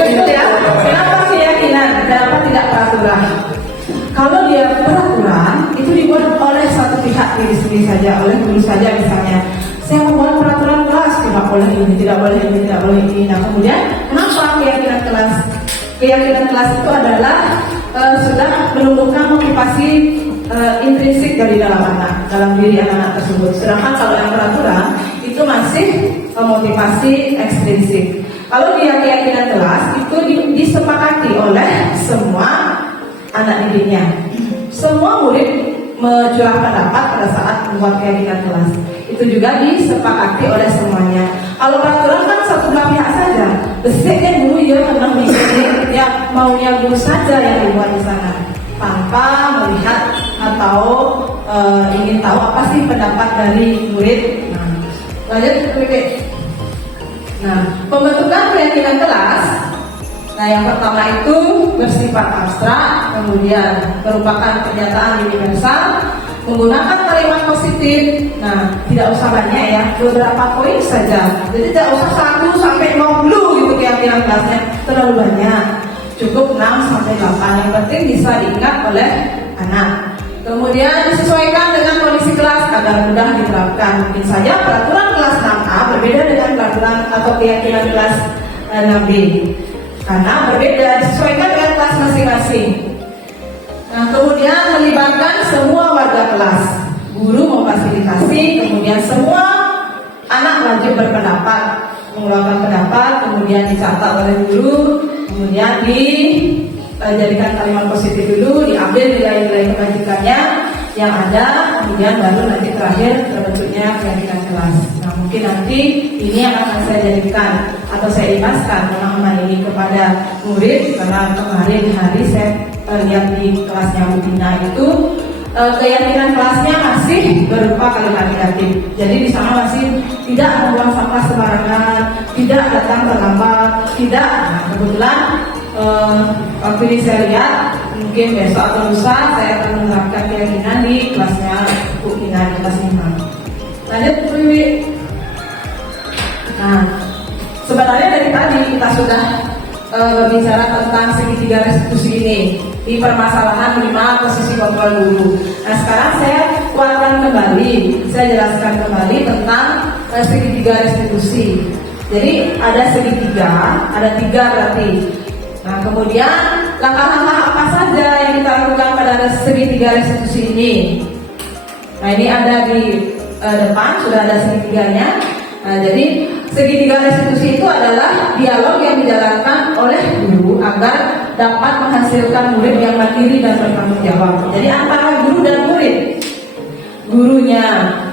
betul ya. Kenapa keyakinan? Kenapa tidak peraturan? Kalau dia peraturan, itu dibuat oleh satu pihak diri sendiri saja, oleh guru saja misalnya. Saya membuat peraturan kelas, tidak boleh ini, tidak boleh ini, tidak boleh ini. Nah kemudian, kenapa keyakinan kelas? Keyakinan kelas itu adalah sudah menumbuhkan motivasi intrinsik dari dalam anak, dalam diri anak-anak tersebut. Sedangkan kalau yang peraturan itu masih motivasi ekstrinsik. Kalau dia keyakinan kelas itu disepakati oleh semua anak didiknya. Semua murid mencurah pendapat pada saat membuat keyakinan kelas. Itu juga disepakati oleh semuanya. Kalau peraturan kan satu belah pihak saja. Besiknya guru ya memang mengikuti ya maunya guru saja yang dibuat di sana, tanpa melihat atau ingin tahu apa sih pendapat dari murid. Nah, lanjut ke Nah, pembentukan keyakinan kelas. Nah, yang pertama itu bersifat abstrak, kemudian merupakan pernyataan universal, menggunakan kalimat positif. Nah, tidak usah banyak ya, beberapa poin saja. Jadi tidak usah 1 sampai 50 gitu keyakinan kelasnya, terlalu banyak. Cukup 6 sampai 8. Yang penting bisa diingat oleh anak. Kemudian disesuaikan dengan kondisi kelas agar mudah diterapkan. Mungkin saja peraturan kelas 6A berbeda dengan peraturan atau keyakinan kelas 6B. Karena berbeda, disesuaikan dengan kelas masing-masing. Nah, kemudian melibatkan semua warga kelas. Guru memfasilitasi, kemudian semua anak wajib berpendapat, mengeluarkan pendapat, kemudian dicatat oleh guru, kemudian dijadikan kalimat positif dulu, diambil nilai-nilai kebajikannya yang ada, kemudian baru nanti terakhir terbentuknya keyakinan kelas. Nah, mungkin nanti ini yang akan saya jadikan atau saya ibaskan pemahaman ini kepada murid, karena kemarin hari saya lihat di kelasnya Bu Tina itu keyakinan kelasnya masih berupa kalimat negatif. Jadi di sana masih tidak membuang sampah sembarangan, tidak datang terlambat, tidak. Nah, kebetulan waktu ini saya lihat mungkin besok atau lusa saya akan menerapkan keyakinan di kelasnya Bu Tina di kelas 5. Lanjut Bu Wiwi. Nah, sebenarnya dari tadi kita sudah berbicara tentang segitiga restitusi ini di permasalahan 5 posisi kontrol guru. Nah, sekarang saya kuatkan kembali, saya jelaskan kembali tentang segitiga restitusi. Jadi ada segitiga, ada 3 berarti. Nah, kemudian langkah-langkah apa saja yang kita lakukan pada segitiga restitusi ini? Nah, ini ada di depan, sudah ada segitiganya. Nah, jadi segitiga restitusi itu adalah dialog yang dijalankan oleh guru agar dapat menghasilkan murid yang mandiri dan bertanggung jawab. Jadi antara guru dan murid, gurunya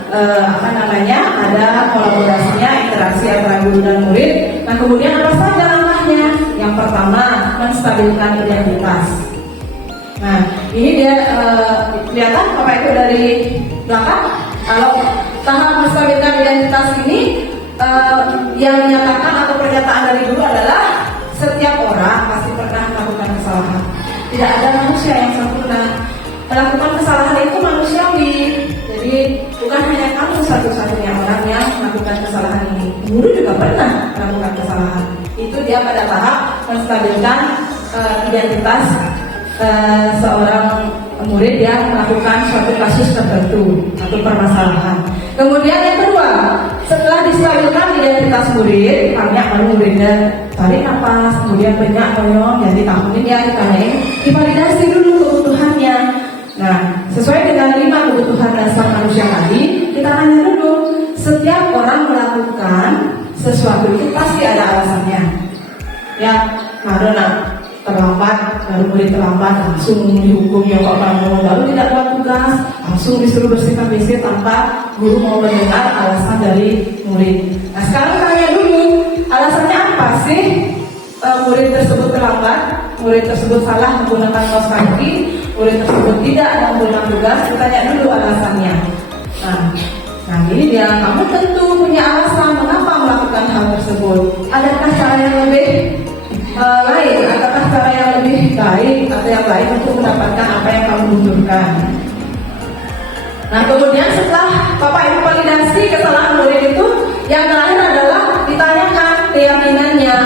ada kolaborasinya, interaksi antara guru dan murid. Nah, kemudian apa saja langkahnya? Yang pertama, menstabilkan identitas. Nah, ini dia kelihatan Bapak Ibu dari belakang. Kalau tahap menstabilkan identitas ini yang dinyatakan atau pernyataan dari guru adalah setiap orang pasti pernah melakukan kesalahan. Tidak ada manusia yang sempurna. Melakukan kesalahan itu manusiawi. Jadi bukan hanya kamu satu-satunya orang yang melakukan kesalahan ini. Guru juga pernah melakukan kesalahan. Itu dia pada tahap menstabilkan identitas seorang murid yang melakukan suatu kasus tertentu atau permasalahan. Kemudian yang kedua, setelah distabilkan identitas murid, banyak muridnya tarik nafas, kemudian banyak boyong, jadi tahunin ya ditanyain, divalidasi dulu kebutuhannya. Nah, sesuai dengan 5 kebutuhan dasar manusia tadi, kita tanya dulu, setiap orang melakukan sesuatu itu pasti ada alasannya. Ya, karena terlambat, baru murid terlambat langsung dihukum ya kok kamu, baru tidak buat tugas langsung disuruh bersihkan WC tanpa guru mau mendengar alasan dari murid. Nah, sekarang tanya dulu alasannya apa sih murid tersebut terlambat, murid tersebut salah menggunakan kaos kaki, murid tersebut tidak menggunakan tugas. Kita tanya dulu alasannya. Nah, ini dia, kamu tentu punya alasan mengapa melakukan hal tersebut. Adakah cara yang lebih lain, adakah cara yang lebih baik atau yang lain untuk mendapatkan apa yang kamu butuhkan? Nah, kemudian setelah Bapak Ibu validasi kesalahan murid itu, yang terakhir adalah ditanyakan keyakinannya.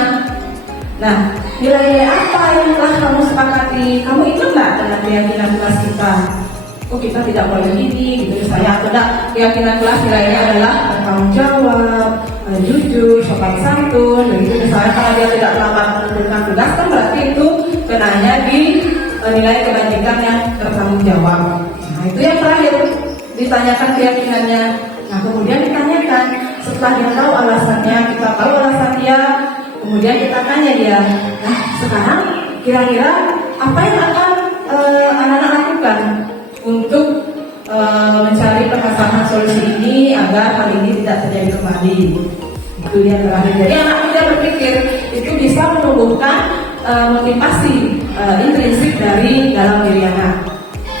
Nah, nilai-nilai apa yang telah kamu sepakati? Kamu ingat nggak dengan keyakinan kelas kita? Oh, kita tidak boleh ini, gitu misalnya. Atau enggak, keyakinan kelas nilainya adalah bertanggung jawab, jujur, sopan santun, begitu misalnya. Kalau dia tidak melamar menentukan tugas, kan berarti itu kenanya di nilai kebajikan yang bertanggung jawab. Nah, itu yang terakhir, ditanyakan keyakinannya. Nah, kemudian ditanyakan, setelah dia tahu alasannya, kita tahu alasan dia, kemudian kita tanya dia, nah sekarang kira-kira apa yang akan anak-anak lakukan untuk mencari permasalahan solusi ini agar hal ini tidak terjadi kembali. Itu dia terakhir. Jadi anak muda berpikir itu bisa menumbuhkan motivasi intrinsik dari dalam diri anak.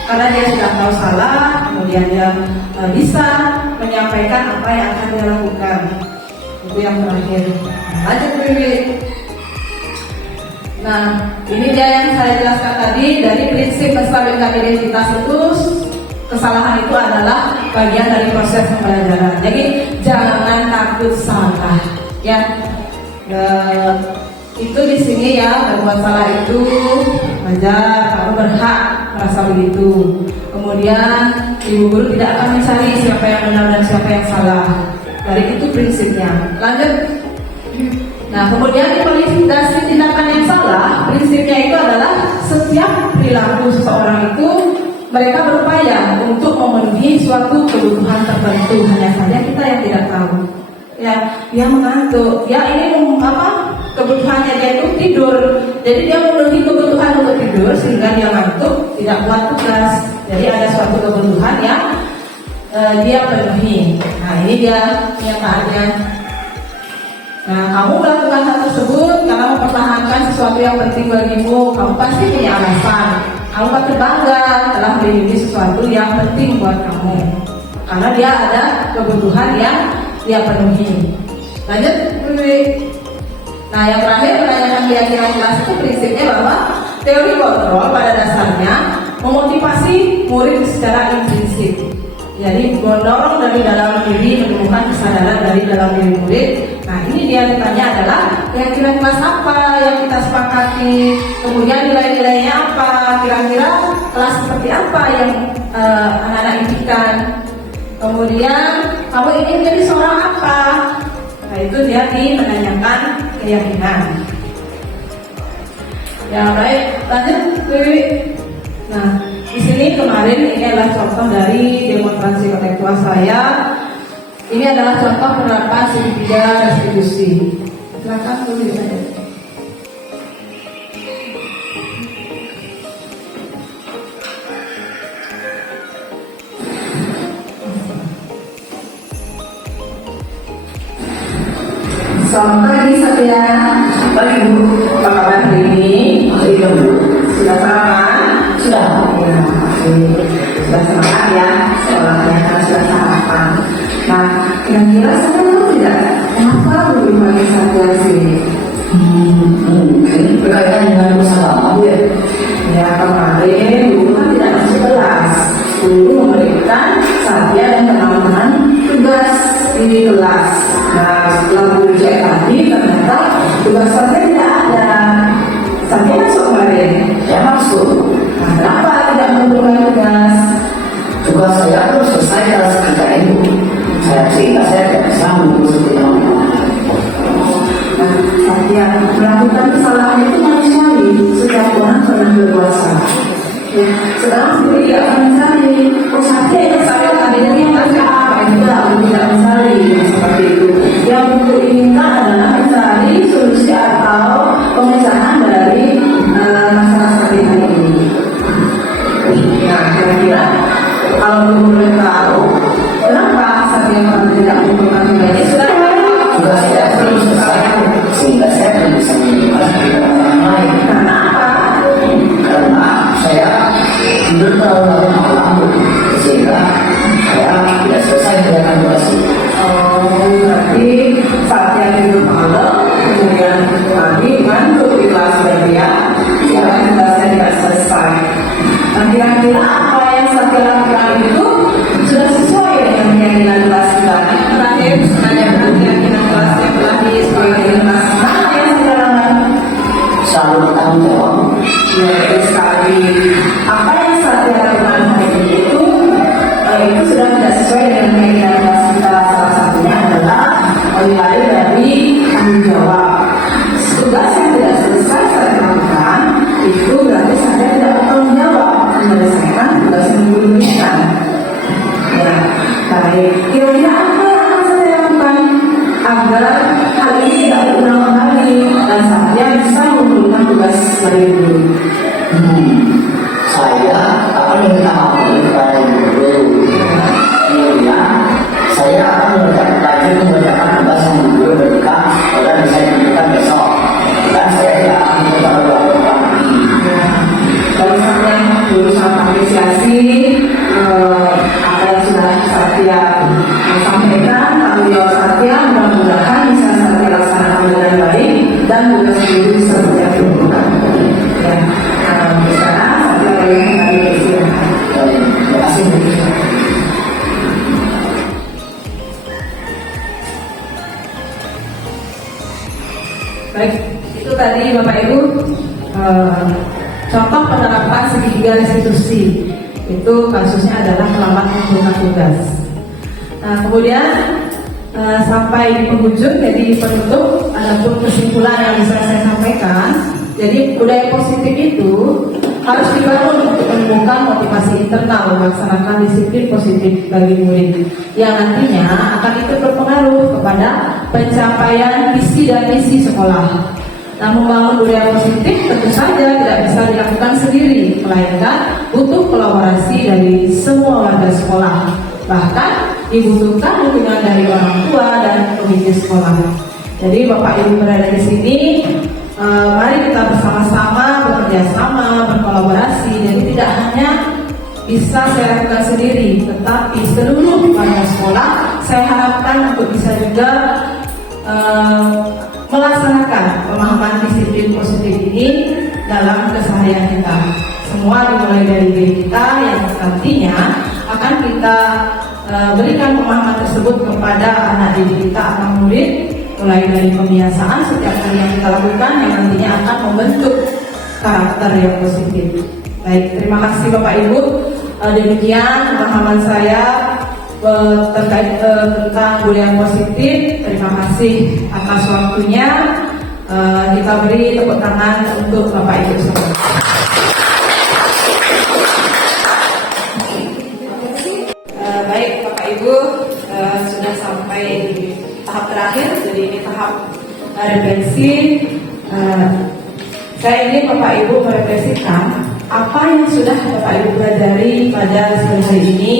Karena dia sudah tahu salah, kemudian dia bisa menyampaikan apa yang akan dia lakukan. Itu yang terakhir. Lanjut Wiwi. Nah, ini dia yang saya jelaskan tadi dari prinsip menstabilkan identitas itu. Kesalahan itu adalah bagian dari proses pembelajaran. Jadi jangan takut salah, ya. Itu di sini ya, berbuat salah itu wajar, kamu berhak merasa begitu. Kemudian ibu guru tidak akan mencari siapa yang benar dan siapa yang salah. Dari itu prinsipnya. Lanjut. Nah, kemudian di validasi tindakan yang salah, prinsipnya itu adalah setiap perilaku seseorang itu mereka berupaya untuk memenuhi suatu kebutuhan tertentu, hanya saja kita yang tidak tahu. Ya, dia mengantuk. Ya, ini kebutuhannya dia itu tidur. Jadi dia memenuhi kebutuhan untuk tidur sehingga dia ngantuk, tidak buat tugas. Jadi ada suatu kebutuhan yang dia penuhi. Nah, ini dia kenyataannya. Nah, kamu melakukan hal tersebut karena mempertahankan sesuatu yang penting bagimu. Kamu pasti punya alasan. Kamu pasti bangga telah melindungi sesuatu yang penting buat kamu. Karena dia ada kebutuhan yang dia penuhi. Lanjut, nah yang terakhir menanyakan keyakinan kelas itu prinsipnya bahwa teori kontrol pada dasarnya memotivasi murid secara intrinsik. Jadi mendorong dari dalam diri, menemukan kesadaran dari dalam diri murid. Nah, ini dia ditanya adalah keyakinan kelas apa yang kita sepakati, kemudian nilai-nilainya apa, kira-kira kelas seperti apa yang anak-anak impikan. Kemudian kamu ingin jadi seorang apa? Nah, itu dia menanyakan keyakinan. Ya baik, lanjut Wiwi. Nah, di sini kemarin ini adalah contoh dari demonstrasi kontekstual saya. Ini adalah contoh penerapan segitiga restitusi. Silakan tulis saja. Selamat pagi Satya. Baik Bu, apa kabar hari ini? Iya Bu. Sudah sarapan? Sudah. Ya, Sudah semangat ya, sekolahnya karena sudah sarapan. Nah, kira-kira saya tahu tidak kenapa Bu dipanggil Satya sih? Mungkin berkaitan dengan usaha apa Bu ya? Ya kemarin dulu kan tidak masuk kelas. Dulu memberikan Satya dan teman-teman tugas di kelas. Nah, setelah guru cek tadi ternyata tugas Satya tidak ada. Satya masuk kemarin. Ya masuk. Nah, kenapa tidak menentukan tugas? Tugas saya harus selesai kelas 3 itu. Sehingga saya tidak bisa mengurus itu. Nah, Satya melakukan kesalahan itu manusiawi. Setiap orang pernah berkuasa. Ya, sekarang sendiri tidak akan mencari. Oh, Satya itu saya tadinya yang ngasih apa? Tidak mencari seperti itu. Yang untuk diinginkan adalah mencari solusi atau pemecahan dari masalah seperti ini. Nah, kira-kira kalau boleh tahu kenapa Satya tidak mengumpulkan tugasnya? Sudah Tugas saya belum selesai. Sehingga saya tidak bisa mengurus orang lain. karena apa? Karena saya tidur terlalu malam. Sehingga saya tidak selesai mengerjakan tugas itu. Oh, berarti Satya tidur malam, kemudian pagi ngantuk di kelas berarti ya, karena tugasnya tidak selesai. Nah, kira-kira apa yang Satya lakukan itu sudah sesuai dengan keyakinan kelas kita? Terakhir, menanyakan keyakinan kelas yang telah disesuaikan dengan kelas. Mana yang Satya lakukan? Selalu bertanggung jawab. Ya, itu sekali. Apa yang Satya lakukan hari ini itu sudah tidak sesuai dengan keyakinan kelas kita. Salah satunya adalah mulai dari tanggung jawab. Tugas yang tidak selesai saya lakukan itu berarti saya tidak bertanggung jawab menyelesaikan tugas yang diberikan. Ya, baik. Kira-kira apa yang akan saya lakukan agar hal ini tidak berulang kembali dan saya bisa mengumpulkan tugas dari guru? Saya akan meminta maaf kepada ibu guru. Kemudian saya akan mengerjakan tugas yang ibu guru berikan agar bisa ditentukan besok. Dan saya tidak akan meminta beberapa lagi. Kalau sampai jurusan apresiasi apa yang sudah Satya sampaikan, tanggung jawab Satya mudah-mudahan bisa Satya laksanakan dengan baik dan tugas guru bisa berjalan. Ya, sekarang Satya boleh kembali ke istirahat. Terima kasih. Baik, itu tadi Bapak Ibu contoh penerapan segitiga restitusi. Itu kasusnya adalah terlambat mengumpulkan tugas. Nah, kemudian sampai di penghujung, jadi penutup, adapun kesimpulan yang bisa saya sampaikan. Jadi budaya positif itu harus dibangun untuk menemukan motivasi internal melaksanakan disiplin positif bagi murid yang nantinya akan ikut berpengaruh kepada pencapaian visi dan misi sekolah. Nah, membangun budaya positif tentu saja tidak bisa dilakukan sendiri, melainkan butuh kolaborasi dari semua warga sekolah. Bahkan dibutuhkan dukungan dari orang tua dan pemimpin sekolah. Jadi Bapak Ibu berada di sini, mari kita bersama-sama bekerja sama, berkolaborasi. Jadi tidak hanya bisa saya lakukan sendiri, tetapi seluruh warga sekolah saya harapkan untuk bisa juga melaksanakan pemahaman disiplin positif ini dalam keseharian kita. Semua dimulai dari diri kita yang nantinya akan kita berikan pemahaman tersebut kepada anak didik kita atau murid, mulai dari pembiasaan setiap kali yang kita lakukan yang nantinya akan membentuk karakter yang positif. Baik, terima kasih Bapak Ibu. Demikian pemahaman saya terkait tentang budaya positif. Terima kasih atas waktunya. Kita beri tepuk tangan untuk Bapak Ibu semua. Baik Bapak Ibu, sudah sampai di tahap terakhir. Jadi ini tahap refleksi. Saya ingin Bapak Ibu merefleksikan apa yang sudah Bapak Ibu pelajari pada siang hari ini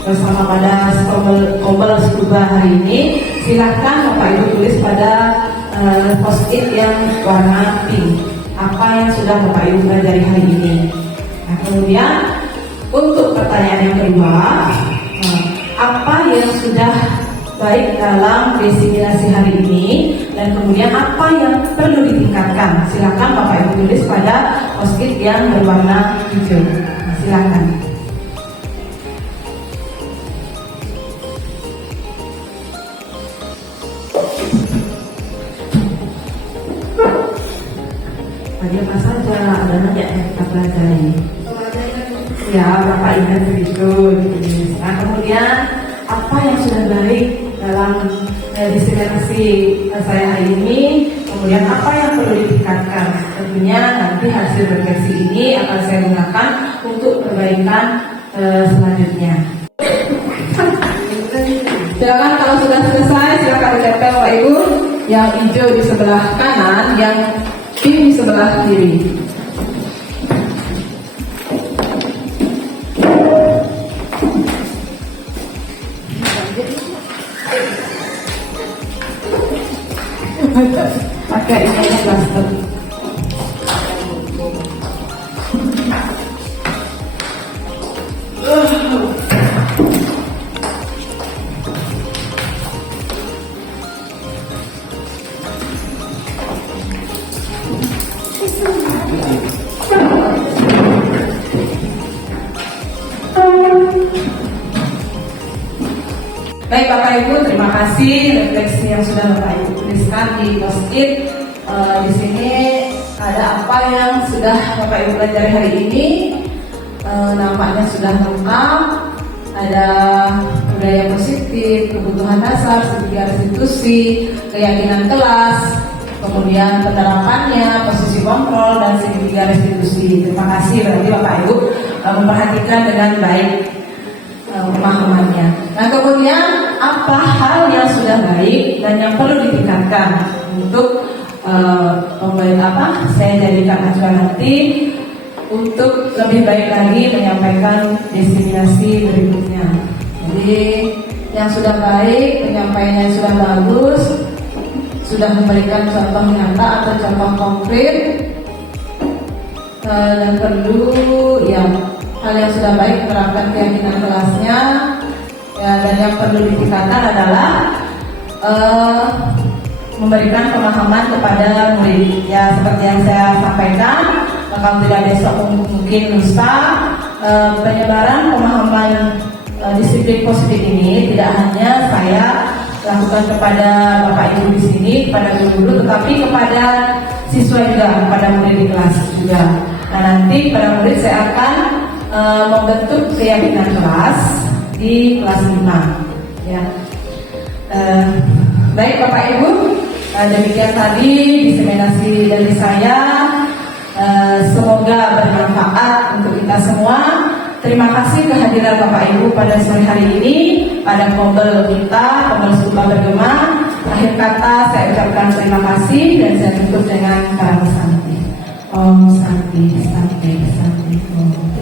bersama pada Kombel Scuba hari ini. Silakan Bapak Ibu tulis pada post-it yang warna pink apa yang sudah Bapak Ibu pelajari hari ini. Nah, kemudian untuk pertanyaan yang kedua, apa yang sudah baik dalam diseminasi hari ini dan kemudian apa yang perlu ditingkatkan? Silakan Bapak Ibu tulis pada post-it yang berwarna hijau. Nah, silakan. Tadi apa saja ada nanya yang kita pelajari? Ya, Bapak ingat begitu. Nah, kemudian apa yang sudah baik dalam diseminasi saya hari ini, kemudian apa yang perlu ditingkatkan? Tentunya nanti hasil refleksi ini akan saya gunakan untuk perbaikan selanjutnya. Silakan kalau sudah selesai, silakan ditempel Bapak Ibu. Yang hijau di sebelah kanan, yang pink di sebelah kiri. Pakai ini plaster. Baik Bapak Ibu, terima kasih refleksi yang sudah Bapak Ibu tuliskan di post-it. Di sini ada apa yang sudah Bapak Ibu pelajari hari ini. Nampaknya sudah lengkap. Ada budaya positif, kebutuhan dasar, segitiga restitusi, keyakinan kelas, kemudian penerapannya, posisi kontrol, dan segitiga restitusi. Terima kasih berarti Bapak Ibu memperhatikan dengan baik pemahamannya. Nah, kemudian apa hal yang sudah baik dan yang perlu ditingkatkan untuk saya jadikan acuan nanti untuk lebih baik lagi menyampaikan destinasi berikutnya. Jadi yang sudah baik, penyampaiannya sudah bagus, sudah memberikan contoh nyata atau contoh konkret, dan perlu ya hal yang sudah baik menerapkan keyakinan kelasnya, ya, dan yang perlu ditingkatkan adalah memberikan pemahaman kepada murid. Ya, seperti yang saya sampaikan, kalau tidak besok mungkin lusa, penyebaran pemahaman disiplin positif ini tidak hanya saya lakukan kepada Bapak Ibu di sini, kepada guru-guru, tetapi kepada siswa juga, kepada murid di kelas juga. Nah, nanti pada murid saya akan membentuk keyakinan kelas di kelas 5. Ya. Baik Bapak Ibu, demikian tadi diseminasi dari saya. Semoga bermanfaat untuk kita semua. Terima kasih kehadiran Bapak Ibu pada sore hari ini pada kombel kita, kombel Stupa Bergema. Akhir kata saya ucapkan terima kasih dan saya tutup dengan kalam santi. Om Santi, Santi, Santi, Om.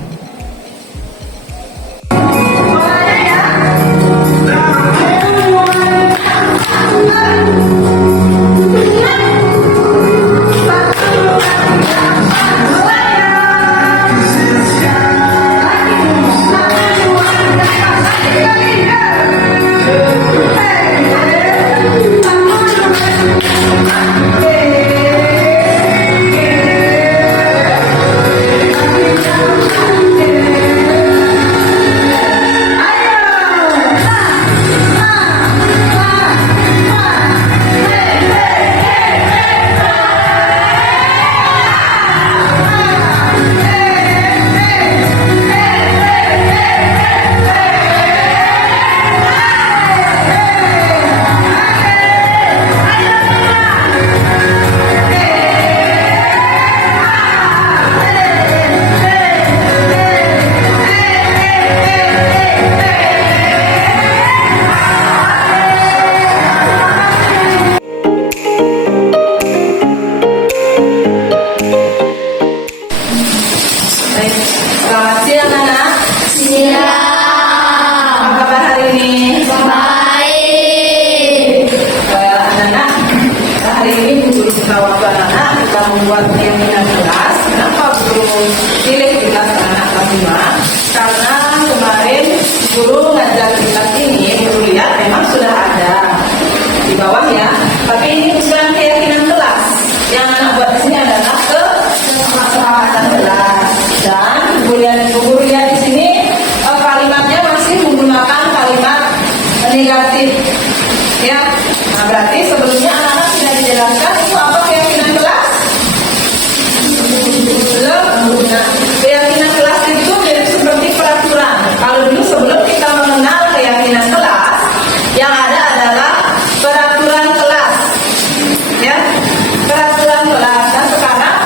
Selamat siang anak. Siang. Apa kabar hari ini? Baik. Anak-anak, hari ini guru suka waktu anak-anak kita membuat keyakinan kelas. Kenapa guru pilih kita anak kelas 5? Karena kemarin guru ngajar kelas ini, guru lihat memang sudah ada di bawah ya. Tapi ini bukan keyakinan kelas. Yang anak buat di sini adalah kesepakatan kelas. Dan kemudian guru lihat di sini kalimatnya masih menggunakan kalimat negatif, ya. Nah, berarti sebelumnya anak-anak sudah dijelaskan itu apa keyakinan kelas? Belum. Nah, keyakinan kelas itu jadi seperti peraturan. Kalau dulu sebelum kita mengenal keyakinan kelas, yang ada adalah peraturan kelas, ya. Peraturan kelas. Dan sekarang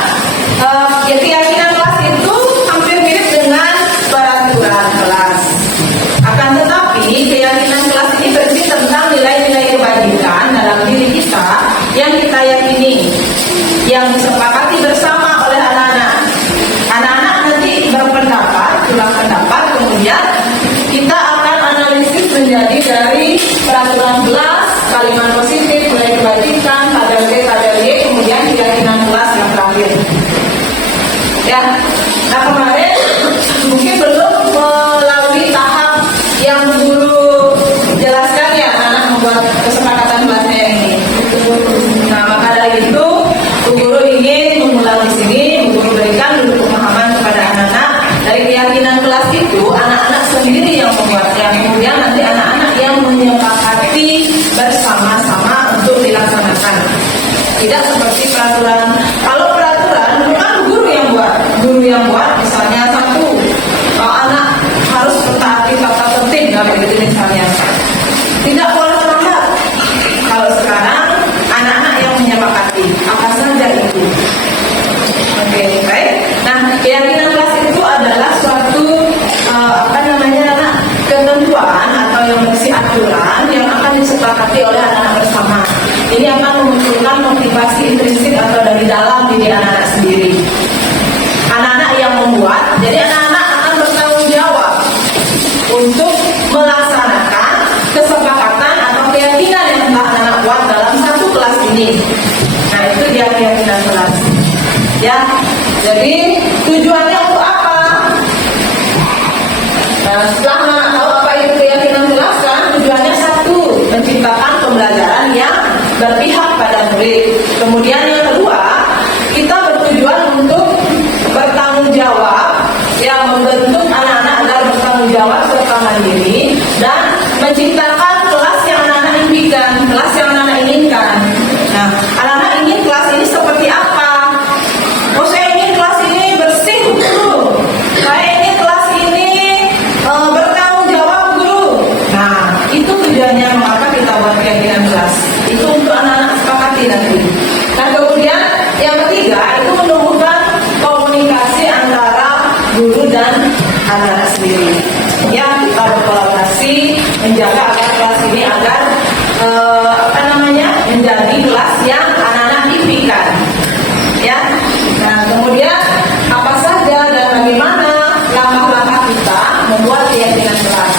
ya keyakinan kelas itu hampir mirip dengan peraturan kelas. Akan tetapi keyakinan kelas ini berisi tentang nilai-nilai kebajikan dalam diri kita yang kita yakini, yang disepakati bersama oleh anak-anak. Anak-anak nanti berpendapat, tulang pendapat, kemudian kita akan analisis menjadi dari peraturan kelas, kalimat positif, nilai kebajikan, kadar B, kadar Y, kemudian keyakinan kelas yang terakhir. Ya, nah kemarin mungkin belum melalui tahap yang guru jelaskan ya, anak membuat kesepakatan kelasnya ini. Nah, maka dari itu guru ingin mengulang di sini, guru berikan dulu pemahaman kepada anak-anak dari keyakinan kelas itu, anak-anak sendiri yang itu misalnya. Tidak boleh terlambat. Kalau sekarang anak-anak yang menyepakati apa saja itu. Oke, baik. Nah, keyakinan kelas itu adalah suatu ketentuan atau yang berisi aturan yang akan disepakati oleh anak-anak bersama. Ini akan memunculkan motivasi intrinsik atau dari dalam diri anak-anak sendiri. Anak-anak yang membuat, jadi anak-anak akan bertanggung jawab untuk melaksanakan kesepakatan atau keyakinan yang telah anak-anak buat dalam satu kelas ini. Nah, itu dia keyakinan kelas. Ya, jadi tujuannya untuk apa? Nah, setelah anak tahu apa itu keyakinan kelas kan, tujuannya satu, menciptakan pembelajaran yang berpihak pada murid. Kemudian yang kedua, kita bertujuan untuk bertanggung jawab, yang membentuk anak-anak agar bertanggung jawab serta mandiri dan menciptakan kelas yang anak-anak impikan, kelas yang anak-anak inginkan. Nah, anak-anak ingin kelas ini seperti apa? Oh, saya ingin kelas ini bersih, guru. Saya ingin kelas ini bertanggung jawab, guru. Nah, itu tujuannya mengapa kita buat keyakinan kelas. Itu untuk anak-anak sepakati nanti. Nah, kemudian yang ketiga itu menumbuhkan komunikasi antara guru dan anak-anak sendiri. Ya, kita berkolaborasi menjaga agar kelas ini agar menjadi kelas yang anak-anak impikan. Ya. Nah, kemudian apa saja dan bagaimana langkah-langkah kita membuat keyakinan kelas.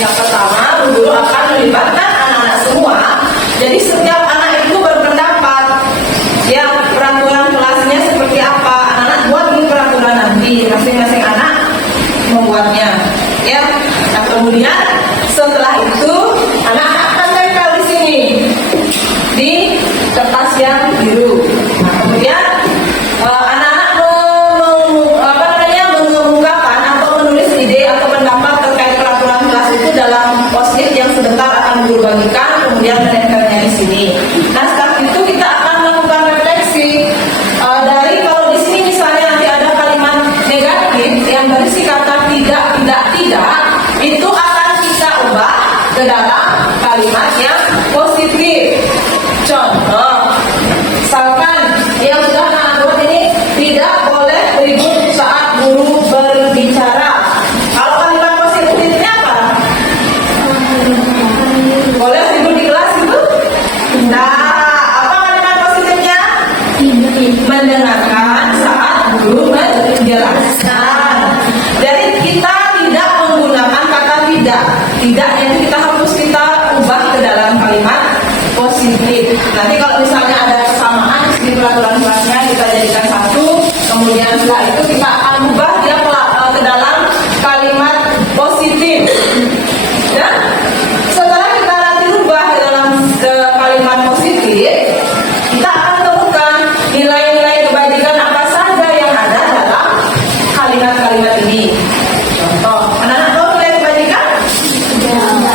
Yang pertama, guru akan melibatkan anak-anak semua. Jadi setiap anak itu berpendapat. Ya, peraturan kelasnya seperti apa? Anak-anak buat di peraturan nanti, masing-masing anak membuatnya. Ya. Nah, kemudian setelah itu anak-anak akan tempel di sini di kertas yang biru. Nah, kemudian anak-anak mengemukakan atau menulis ide atau pendapat terkait peraturan kelas itu dalam post-it yang sebentar akan guru bagikan, kemudian menempelnya di sini. Nah, setelah itu kita akan melakukan refleksi dari kalau di sini misalnya nanti ada kalimat negatif yang berisi kata tidak, itu akan kita ubah ke dalam kalimat yang positif. Contoh, misalkan yang sudah buat ini tidak boleh ribut saat guru berbicara. Kalau kalimat positifnya apa? Boleh ribut di kelas itu? Nah, apa kalimat positifnya? Mendengarkan saat guru menjelaskan. Jadi kita tidak menggunakan kata tidak. Tidak yang kita hapus, kita ubah ke dalam kalimat positif. Nanti kalau misalnya ada kesamaan di peraturan kelasnya kita jadikan satu, kemudian setelah itu kita akan ubah dia ke dalam kalimat positif. Dan setelah kita nanti ubah ke dalam kalimat positif, kita akan temukan nilai-nilai kebajikan apa saja yang ada dalam kalimat-kalimat ini. Contoh, anak-anak tahu nilai kebajikan?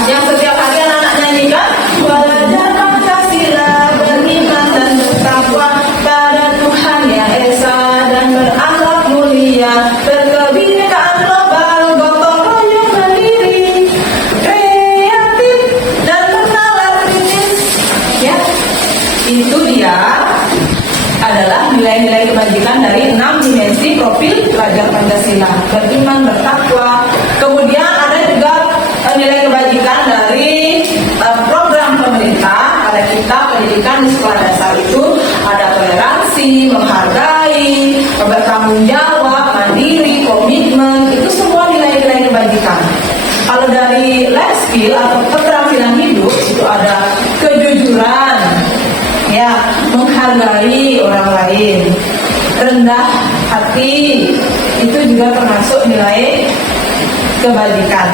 Yang setiap hari anak-anak nyanyikan, belajar Pancasila, beriman dan bertakwa pada Tuhan Yang Esa dan berakhlak mulia, berkebinekaan global, gotong royong mandiri, kreatif dan bernalar kritis. Ya, itu dia adalah nilai-nilai kebajikan dari 6 dimensi profil pelajar Pancasila. Beriman, bertakwa. Kemudian ada juga nilai kebajikan dari program pemerintah pada kita pendidikan di sekolah dasar itu ada toleransi, menghargai, bertanggung jawab, mandiri, komitmen, itu semua nilai-nilai kebajikan. Kalau dari life skill atau keterampilan hidup itu ada kejujuran, ya, menghargai orang lain, rendah hati, itu juga termasuk nilai kebajikan.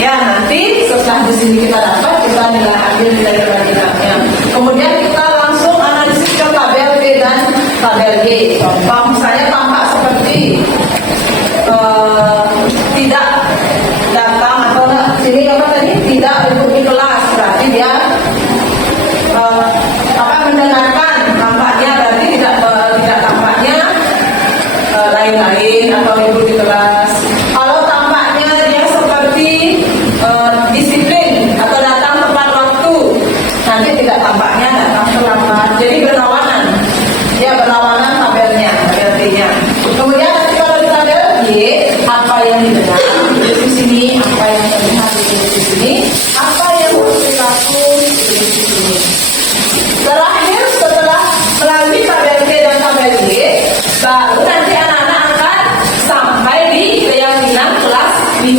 Ya, nanti setelah di sini kita dapat, kita ambil nilai kebajikannya. Kemudian kita langsung analisis ke tabel B dan tabel G. Contoh misalnya tampak seperti tidak datang atau sini apa tadi tidak ikuti kelas, berarti dia mendengarkan, tampaknya berarti tidak tampaknya lain-lain atau ikuti kelas. Kalau tampaknya dia seperti 5.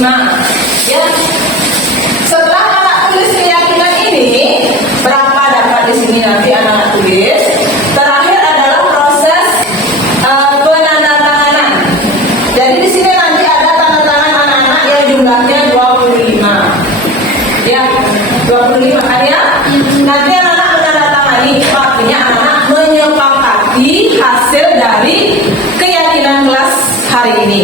Ya. Setelah anak tulis keyakinan ini, berapa dapat di sini nanti anak tulis? Terakhir adalah proses penandatanganan. Jadi di sini nanti ada tanda tangan anak-anak yang jumlahnya 25. Ya, 25 kan ya? Nanti anak-anak menandatangani, artinya anak menyepakati hasil dari keyakinan kelas hari ini.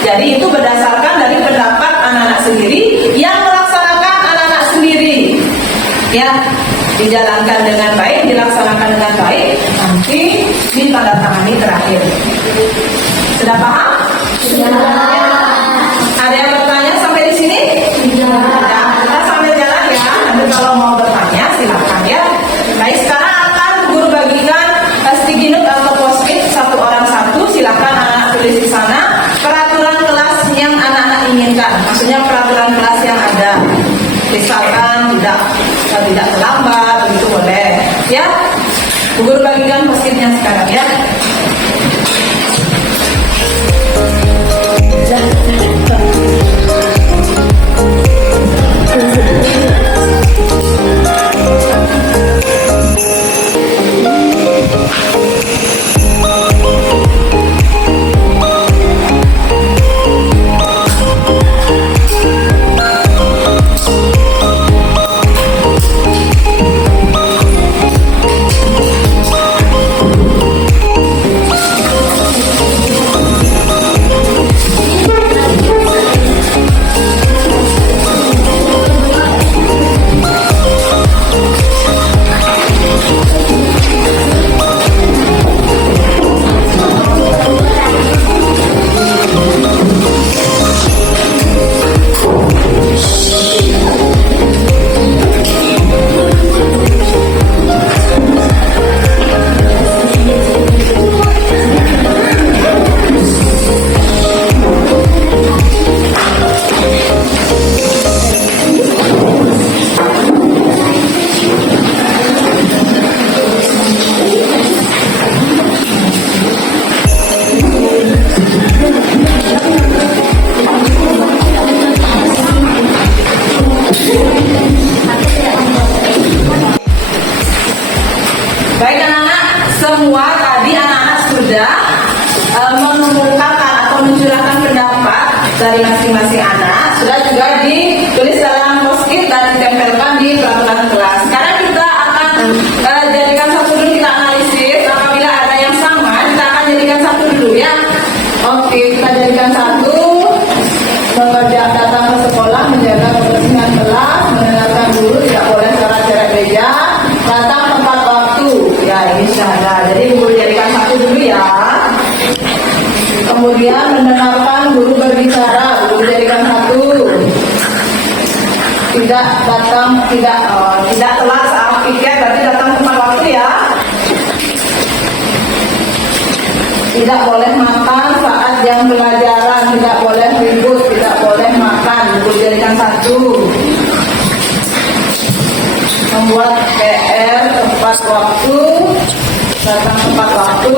Jadi itu berdasarkan dari pendapat anak-anak sendiri yang melaksanakan anak-anak sendiri. Ya, dijalankan dengan baik, dilaksanakan dengan baik, nanti ditandatangani terakhir. Sudah paham? Sudah. Ada yang bertanya sampai di sini? Sudah. Kita sambil jalan ya. Nanti kalau mau bertanya silakan ya. Baik, sekarang akan guru bagikan sticky note atau post-it satu orang satu. Silakan anak tulis di sana peraturan kelas yang anak-anak inginkan. Maksudnya peraturan kelas yang ada. Misalkan tidak terlambat, begitu boleh. Ya, guru bagikan post-itnya sekarang ya. Baik anak-anak, semua tadi anak-anak sudah mengemukakan atau mencurahkan pendapat dari masing-masing anak. Sudah juga ditulis dalam post-it dan ditempelkan di peraturan kelas. Sekarang kita akan jadikan satu dulu, kita analisis. Apabila ada yang sama, kita akan jadikan satu dulu ya. Oke, kita jadikan satu. Datang ke sekolah, menjaga kebersihan kelas, mendengarkan guru, tidak boleh jarak meja, datang tepat waktu. Ya, ini syahadat. Jadi guru jadikan satu dulu ya. Kemudian mendengarkan guru berbicara, guru jadikan satu. Tidak telat saat piket, berarti datang tepat waktu ya. Tidak boleh makan saat jam pelajaran, tidak boleh ribut, tidak boleh makan, guru jadikan satu. Membuat PR tepat waktu, datang tepat waktu.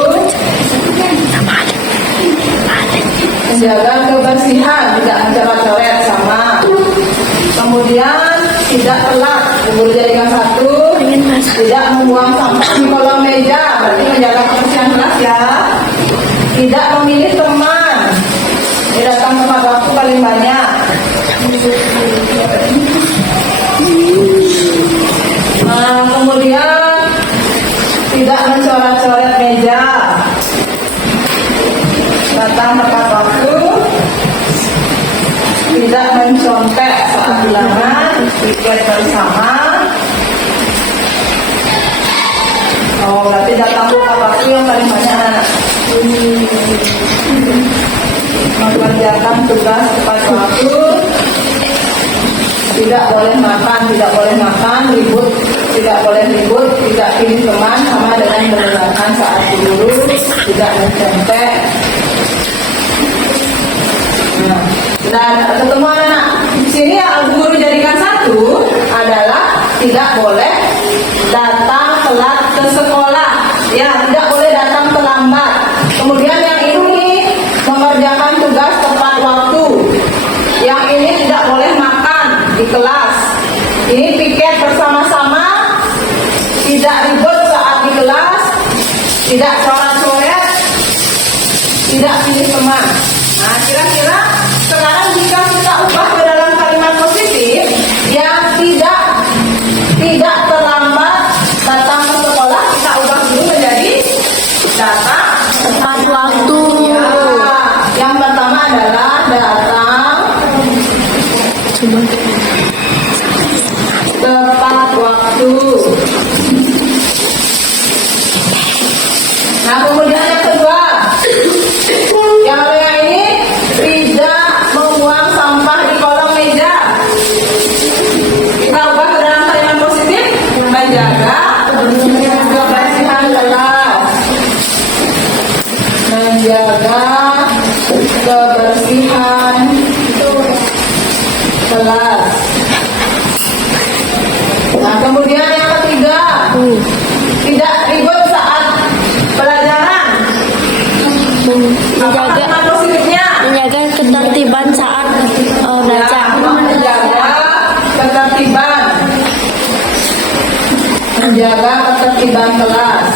Menjaga kebersihan, tidak mencoret-coret sama. Kemudian tidak telat, guru jadikan satu. Tidak membuang sampah di kolong meja, berarti menjaga kebersihan kelas ya. Tidak memilih teman, datang tepat waktu paling banyak. Kemudian tidak mencoret-coret meja, datang tepat waktu. Tidak mencontek saat ulangan, pikir bersama. Oh, berarti datang tepat waktu yang paling banyak anak. Mengerjakan tugas tepat waktu. Tidak boleh makan, ribut, tidak boleh ribut, tidak pilih teman, sama dengan mendengarkan saat guru, tidak mencontek. Nah, dan ketemu anak di sini yang guru jadikan satu adalah tidak boleh datang telat ke sekolah, ya, tidak boleh datang terlambat. Kemudian yang ini mengerjakan tugas tepat waktu. Yang Tepat waktu. Nah, kemudian yang kedua, yang ini tidak membuang sampah di kolong meja. Kita ubah ke dalam kalimat positif, menjaga kebersihan kelas. Menjaga kebersihan kelas. Nah, kemudian yang ketiga, tidak ribut saat pelajaran. Apa kalimat positifnya? Menjaga ketertiban saat belajar. Menjaga ketertiban. Menjaga ketertiban kelas.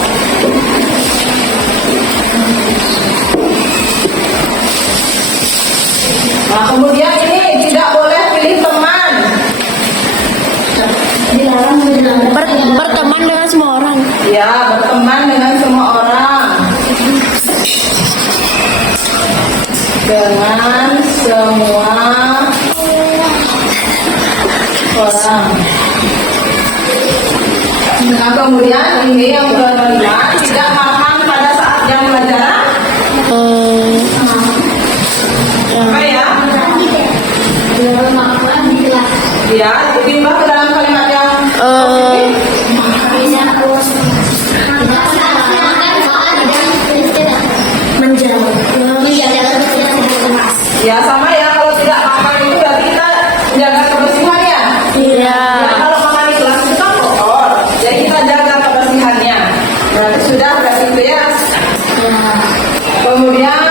Nah, kemudian ini tidak boleh pilih teman. Berteman dengan semua orang. Ya, berteman dengan semua orang. Dengan semua orang. Nah, kemudian ini yang kelima, tidak makan pada saat jam pelajaran. Apa ya? Ya, diubah ke dalam kalimat yang ya sama ya, kalau tidak makan itu berarti kita jaga kebersihan ya. Iya. Ya, kalau makan di kelas itu kan kotor, jadi kita jaga kebersihannya. Nah, itu sudah berarti itu ya. Kemudian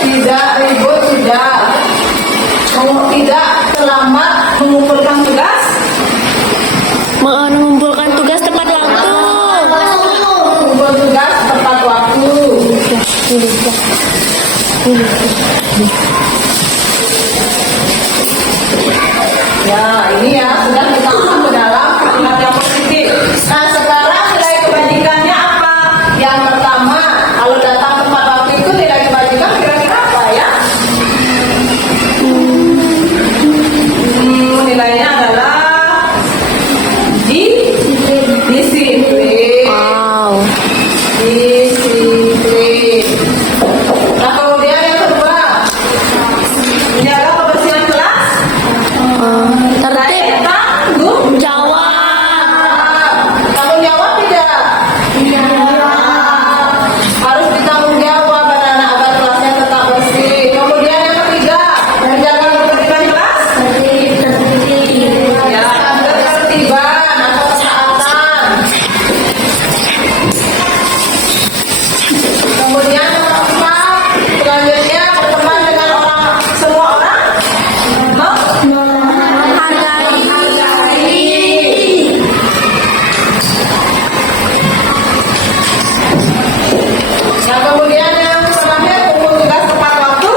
tidak ribut sudah. Tidak terlambat mengumpulkan tugas. Mengumpulkan tugas tepat waktu. Mengumpul tugas tepat waktu. Ya, ini ya sudah kita masuk ke dalam kalimat yang positif. Nah, sekarang nilai kebajikannya apa? Yang pertama, kalau datang tepat waktu itu nilai kebajikan kira-kira apa ya? Nilainya adalah disiplin. Wow. Disiplin. Nah, kemudian yang kedua, menjaga kebersihan kelas. Tertib. Tanggung Jawab. Tanggung jawab tidak? Harus ditanggung jawab anak-anak agar kelasnya tetap bersih. Kemudian yang ketiga, menjaga ketertiban kelas. Ya, ketertiban atau ketaatan. Kemudian yang keempat, selanjutnya berteman dengan semua orang. Yang kemudian yang terakhir, kumpul tugas tepat waktu.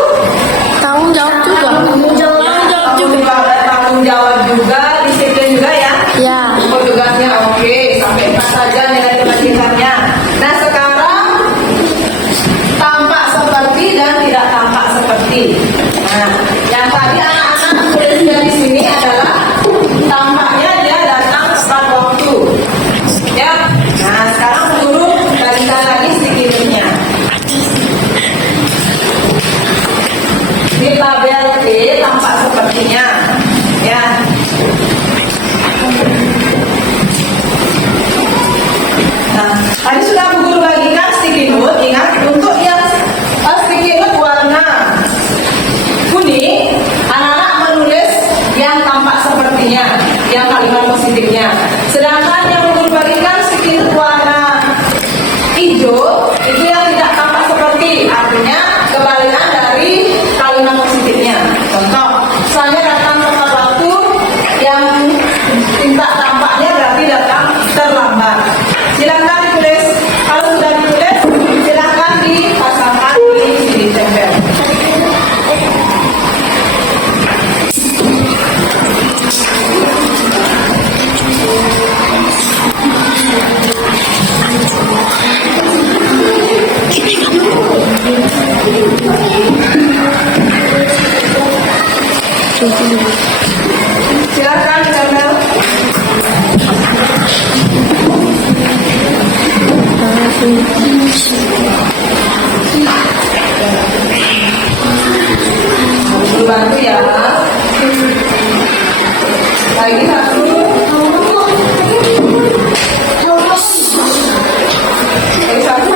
Tanggung jawab juga. Tanggung jawab juga, disiplin juga ya. Ya. Kumpul tugasnya oke, sampai 4 saja nilai kebajikannya. Nah, sekarang tampak seperti dan tidak tampak seperti. Nah, yang tadi anak-anak tulisnya di sini adalah tampaknya dia datang tepat waktu. Ya. Nah, sekarang guru balikan lagi sedikitnya. Di tabel B tampak sepertinya. Ya. Nah, tadi sudah Bu Guru bagikan sticky note. Ingat, untuk yang sticky note warna kuning, anak-anak menulis yang tampak sepertinya, yang kalimat positifnya. Sedangkan yang Bu Guru bagikan sticky note warna hijau, itu yang tidak tampak seperti, artinya kebalikan dari kalimat positifnya. Contoh, misalnya datang tepat waktu, yang tidak tampaknya berarti datang terlambat. Silakan ditulis. Kalau sudah ditulis, silakan dipasangkan di sini tempel. Silakan Kamel. Bantu ya. Lagi satu. Lagi satu.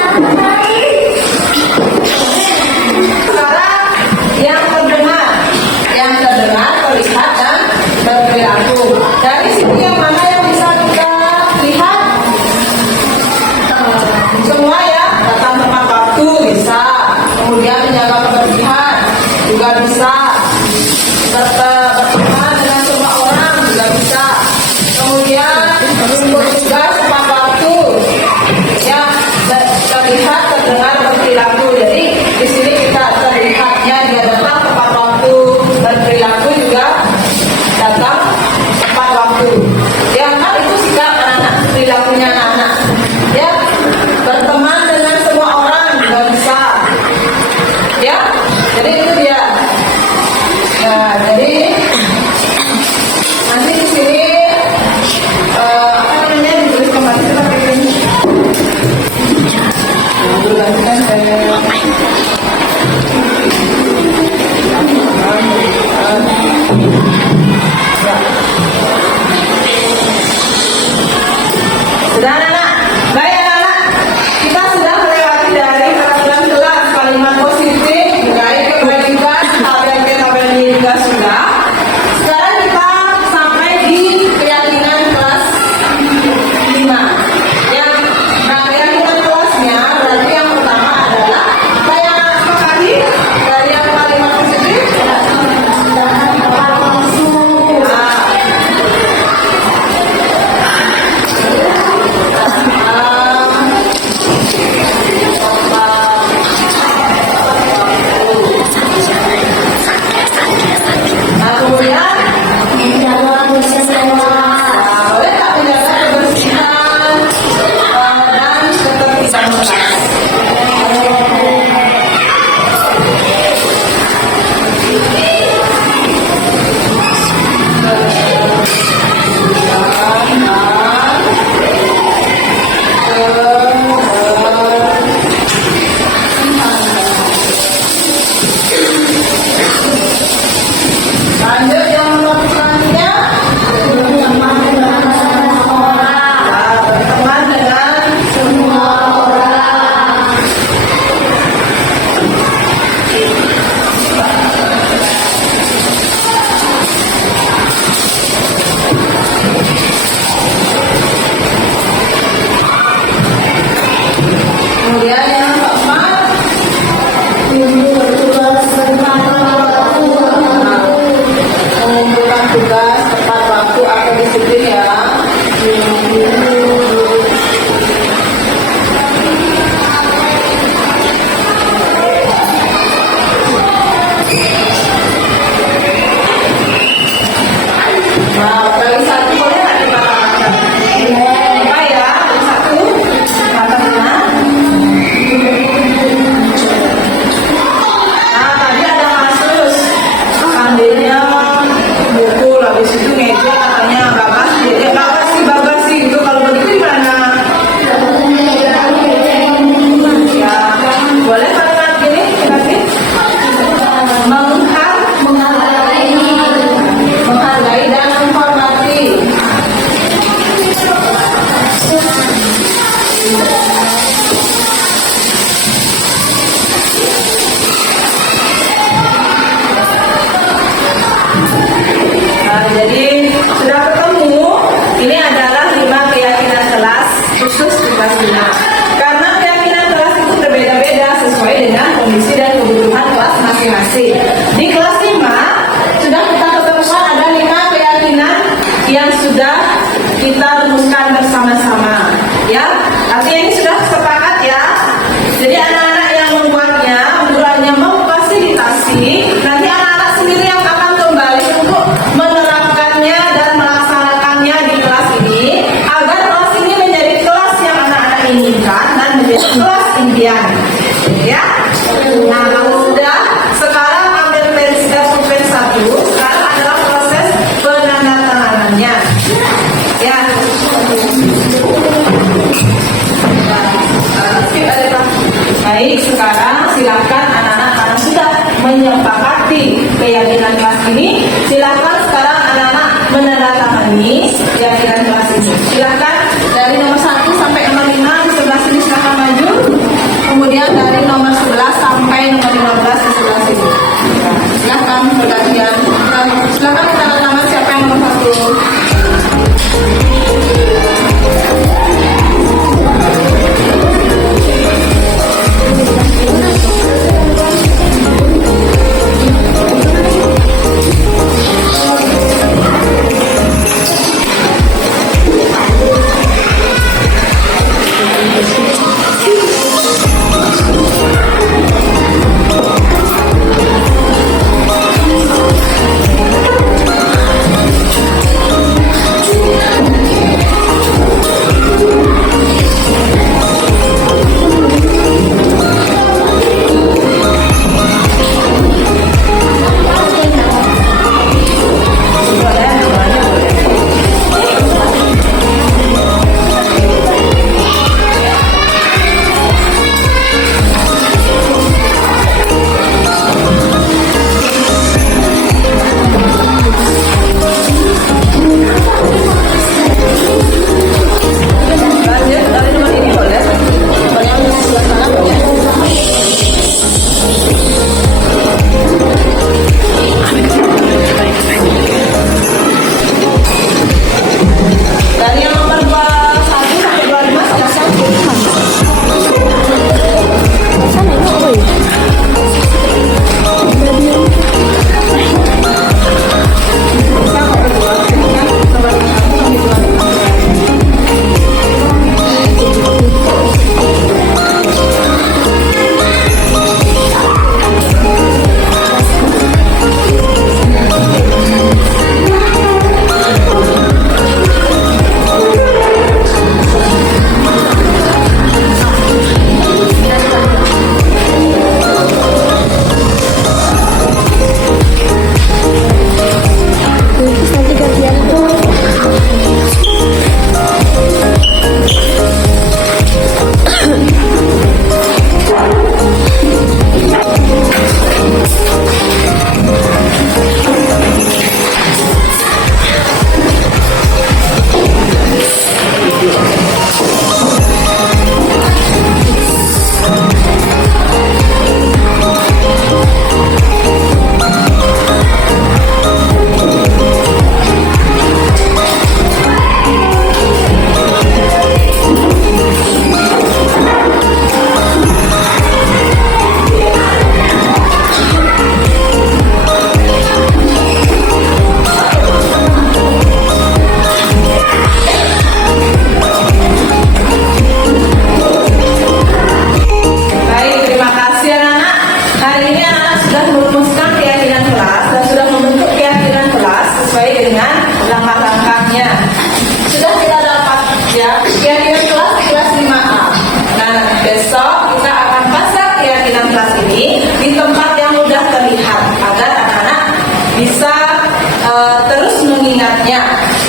Sekarang yang terdengar, terlihat dan berperilaku. Dari situ yang mana yang bisa kita lihat? Semua ya, datang tepat waktu bisa. Kemudian menjaga kebersihan juga bisa. Berteman dengan semua orang juga bisa. Kemudian tugas tepat waktu, ya terlihat, terdengar, berperilaku. Jadi di sini kita terlihatnya dia datang tepat waktu, berperilaku juga datang tepat waktu. Ya kan itu sikap anak-anak, perilakunya anak-anak. Ya berteman dengan semua orang juga bisa. Ya jadi itu dia. Nah, jadi nanti di sini apa namanya ditulis kembali seperti ini. Gantikan saya. Sudah anak-anak, baik anak-anak, kita sudah melewati dari peraturan kelas kalimat positif, baik kewajiban, tabel ini juga sudah. Sekarang kita sampai di keyakinan kelas 5. Keyakinan kelasnya berarti yang pertama adalah saya sepakati dari yang kalimat positif. Nah, kemudian boleh tak menjaga kebersihan dan ketertiban kelas. Lanjut yang nomor selanjutnya. Berteman dengan semua orang. Kemudian yang keempat, mengumpulkan tugas tepat waktu atau disiplin ya. Nah, bagi satu boleh nggak dikatakan? Apa ya? Bagi satu katakannya. Nah, tadi ada kasus ambilnya buku, habis itu meja katanya bagas, jadi bagas sih itu kalau begitu gimana? Ya, boleh kalimat gini kasih menghargai dan menghormati. Nah, jadi sudah ketemu, ini adalah 5 keyakinan kelas khusus di kelas 5. Karena keyakinan kelas itu berbeda-beda sesuai dengan kondisi dan kebutuhan kelas masing-masing. Di kelas 5 sudah kita ketemukan ada 5 keyakinan yang sudah kita rumuskan bersama-sama. Ya, artinya ini sudah sepakat ya. Jadi anak-anak yang membuatnya memfasilitasi, nanti anak-anak sendiri yang akan kembali untuk menerapkannya keyakinan kelas ini. Silakan sekarang anak-anak menandatangani keyakinan kelas ini. Silakan dari nomor 1 sampai nomor 5 di sebelah sini silakan maju. Kemudian dari nomor 11 sampai nomor 15 di sebelah sini. Silakan bergantian. Silakan tanda tangan siapa yang nomor 1.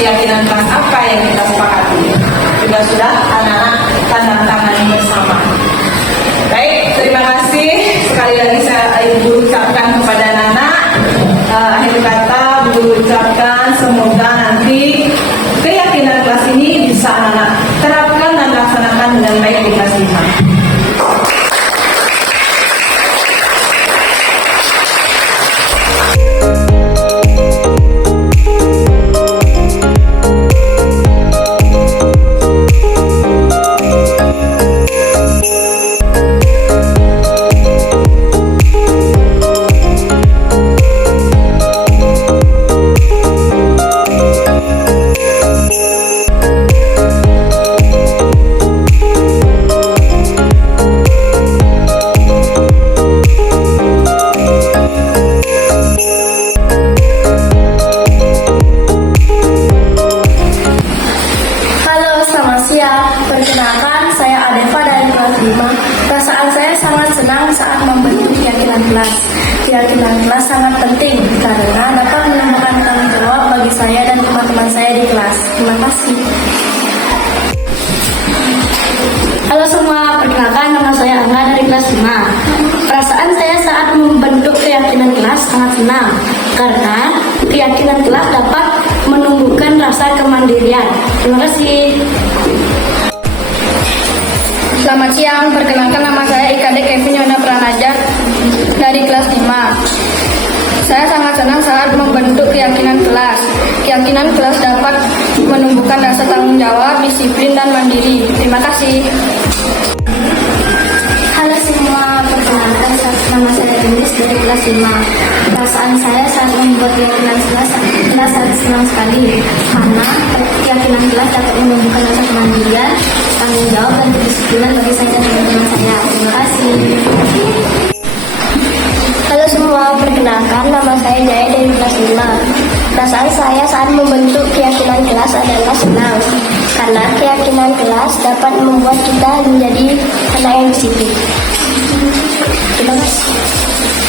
keyakinan kelas apa yang kita sepakati. Juga sudah anak-anak tanda tangan bersama. Baik, terima kasih. Sekali lagi saya Ibu ucapkan kepada anak-anak. Akhir kata Ibu ucapkan semoga nanti keyakinan kelas ini bisa anak-anak terapkan dan laksanakan dengan baik di kelas 5. Perkenalkan, saya Adeva dari kelas 5. Perasaan saya sangat senang saat membentuk keyakinan kelas. Keyakinan kelas sangat penting karena dapat menambahkan tanggung jawab bagi saya dan teman-teman saya di kelas. Terima kasih. Halo semua, perkenalkan nama saya Angga dari kelas 5. Perasaan saya saat membentuk keyakinan kelas sangat senang karena keyakinan kelas dapat menumbuhkan rasa kemandirian. Terima kasih. Selamat siang, perkenalkan nama saya IKD Kevin Yona Pranaja dari kelas 5. Saya sangat senang saat membentuk keyakinan kelas. Keyakinan kelas dapat menumbuhkan rasa tanggung jawab, disiplin, dan mandiri. Terima kasih. Halo semua, perkenalkan nama saya Enis dari kelas 5. Perasaan saya saat membuat keyakinan kelas sangat senang sekali karena keyakinan kelas dapat menumbuhkan rasa kemandirian, tanggung jawab, dan kedisiplinan bagi saya dan teman-teman saya. Terima kasih. Halo semua, perkenalkan nama saya Jaya dari kelas 5. Perasaan saya saat membentuk keyakinan kelas adalah senang karena keyakinan kelas dapat membuat kita menjadi anak yang disiplin. Terima kasih.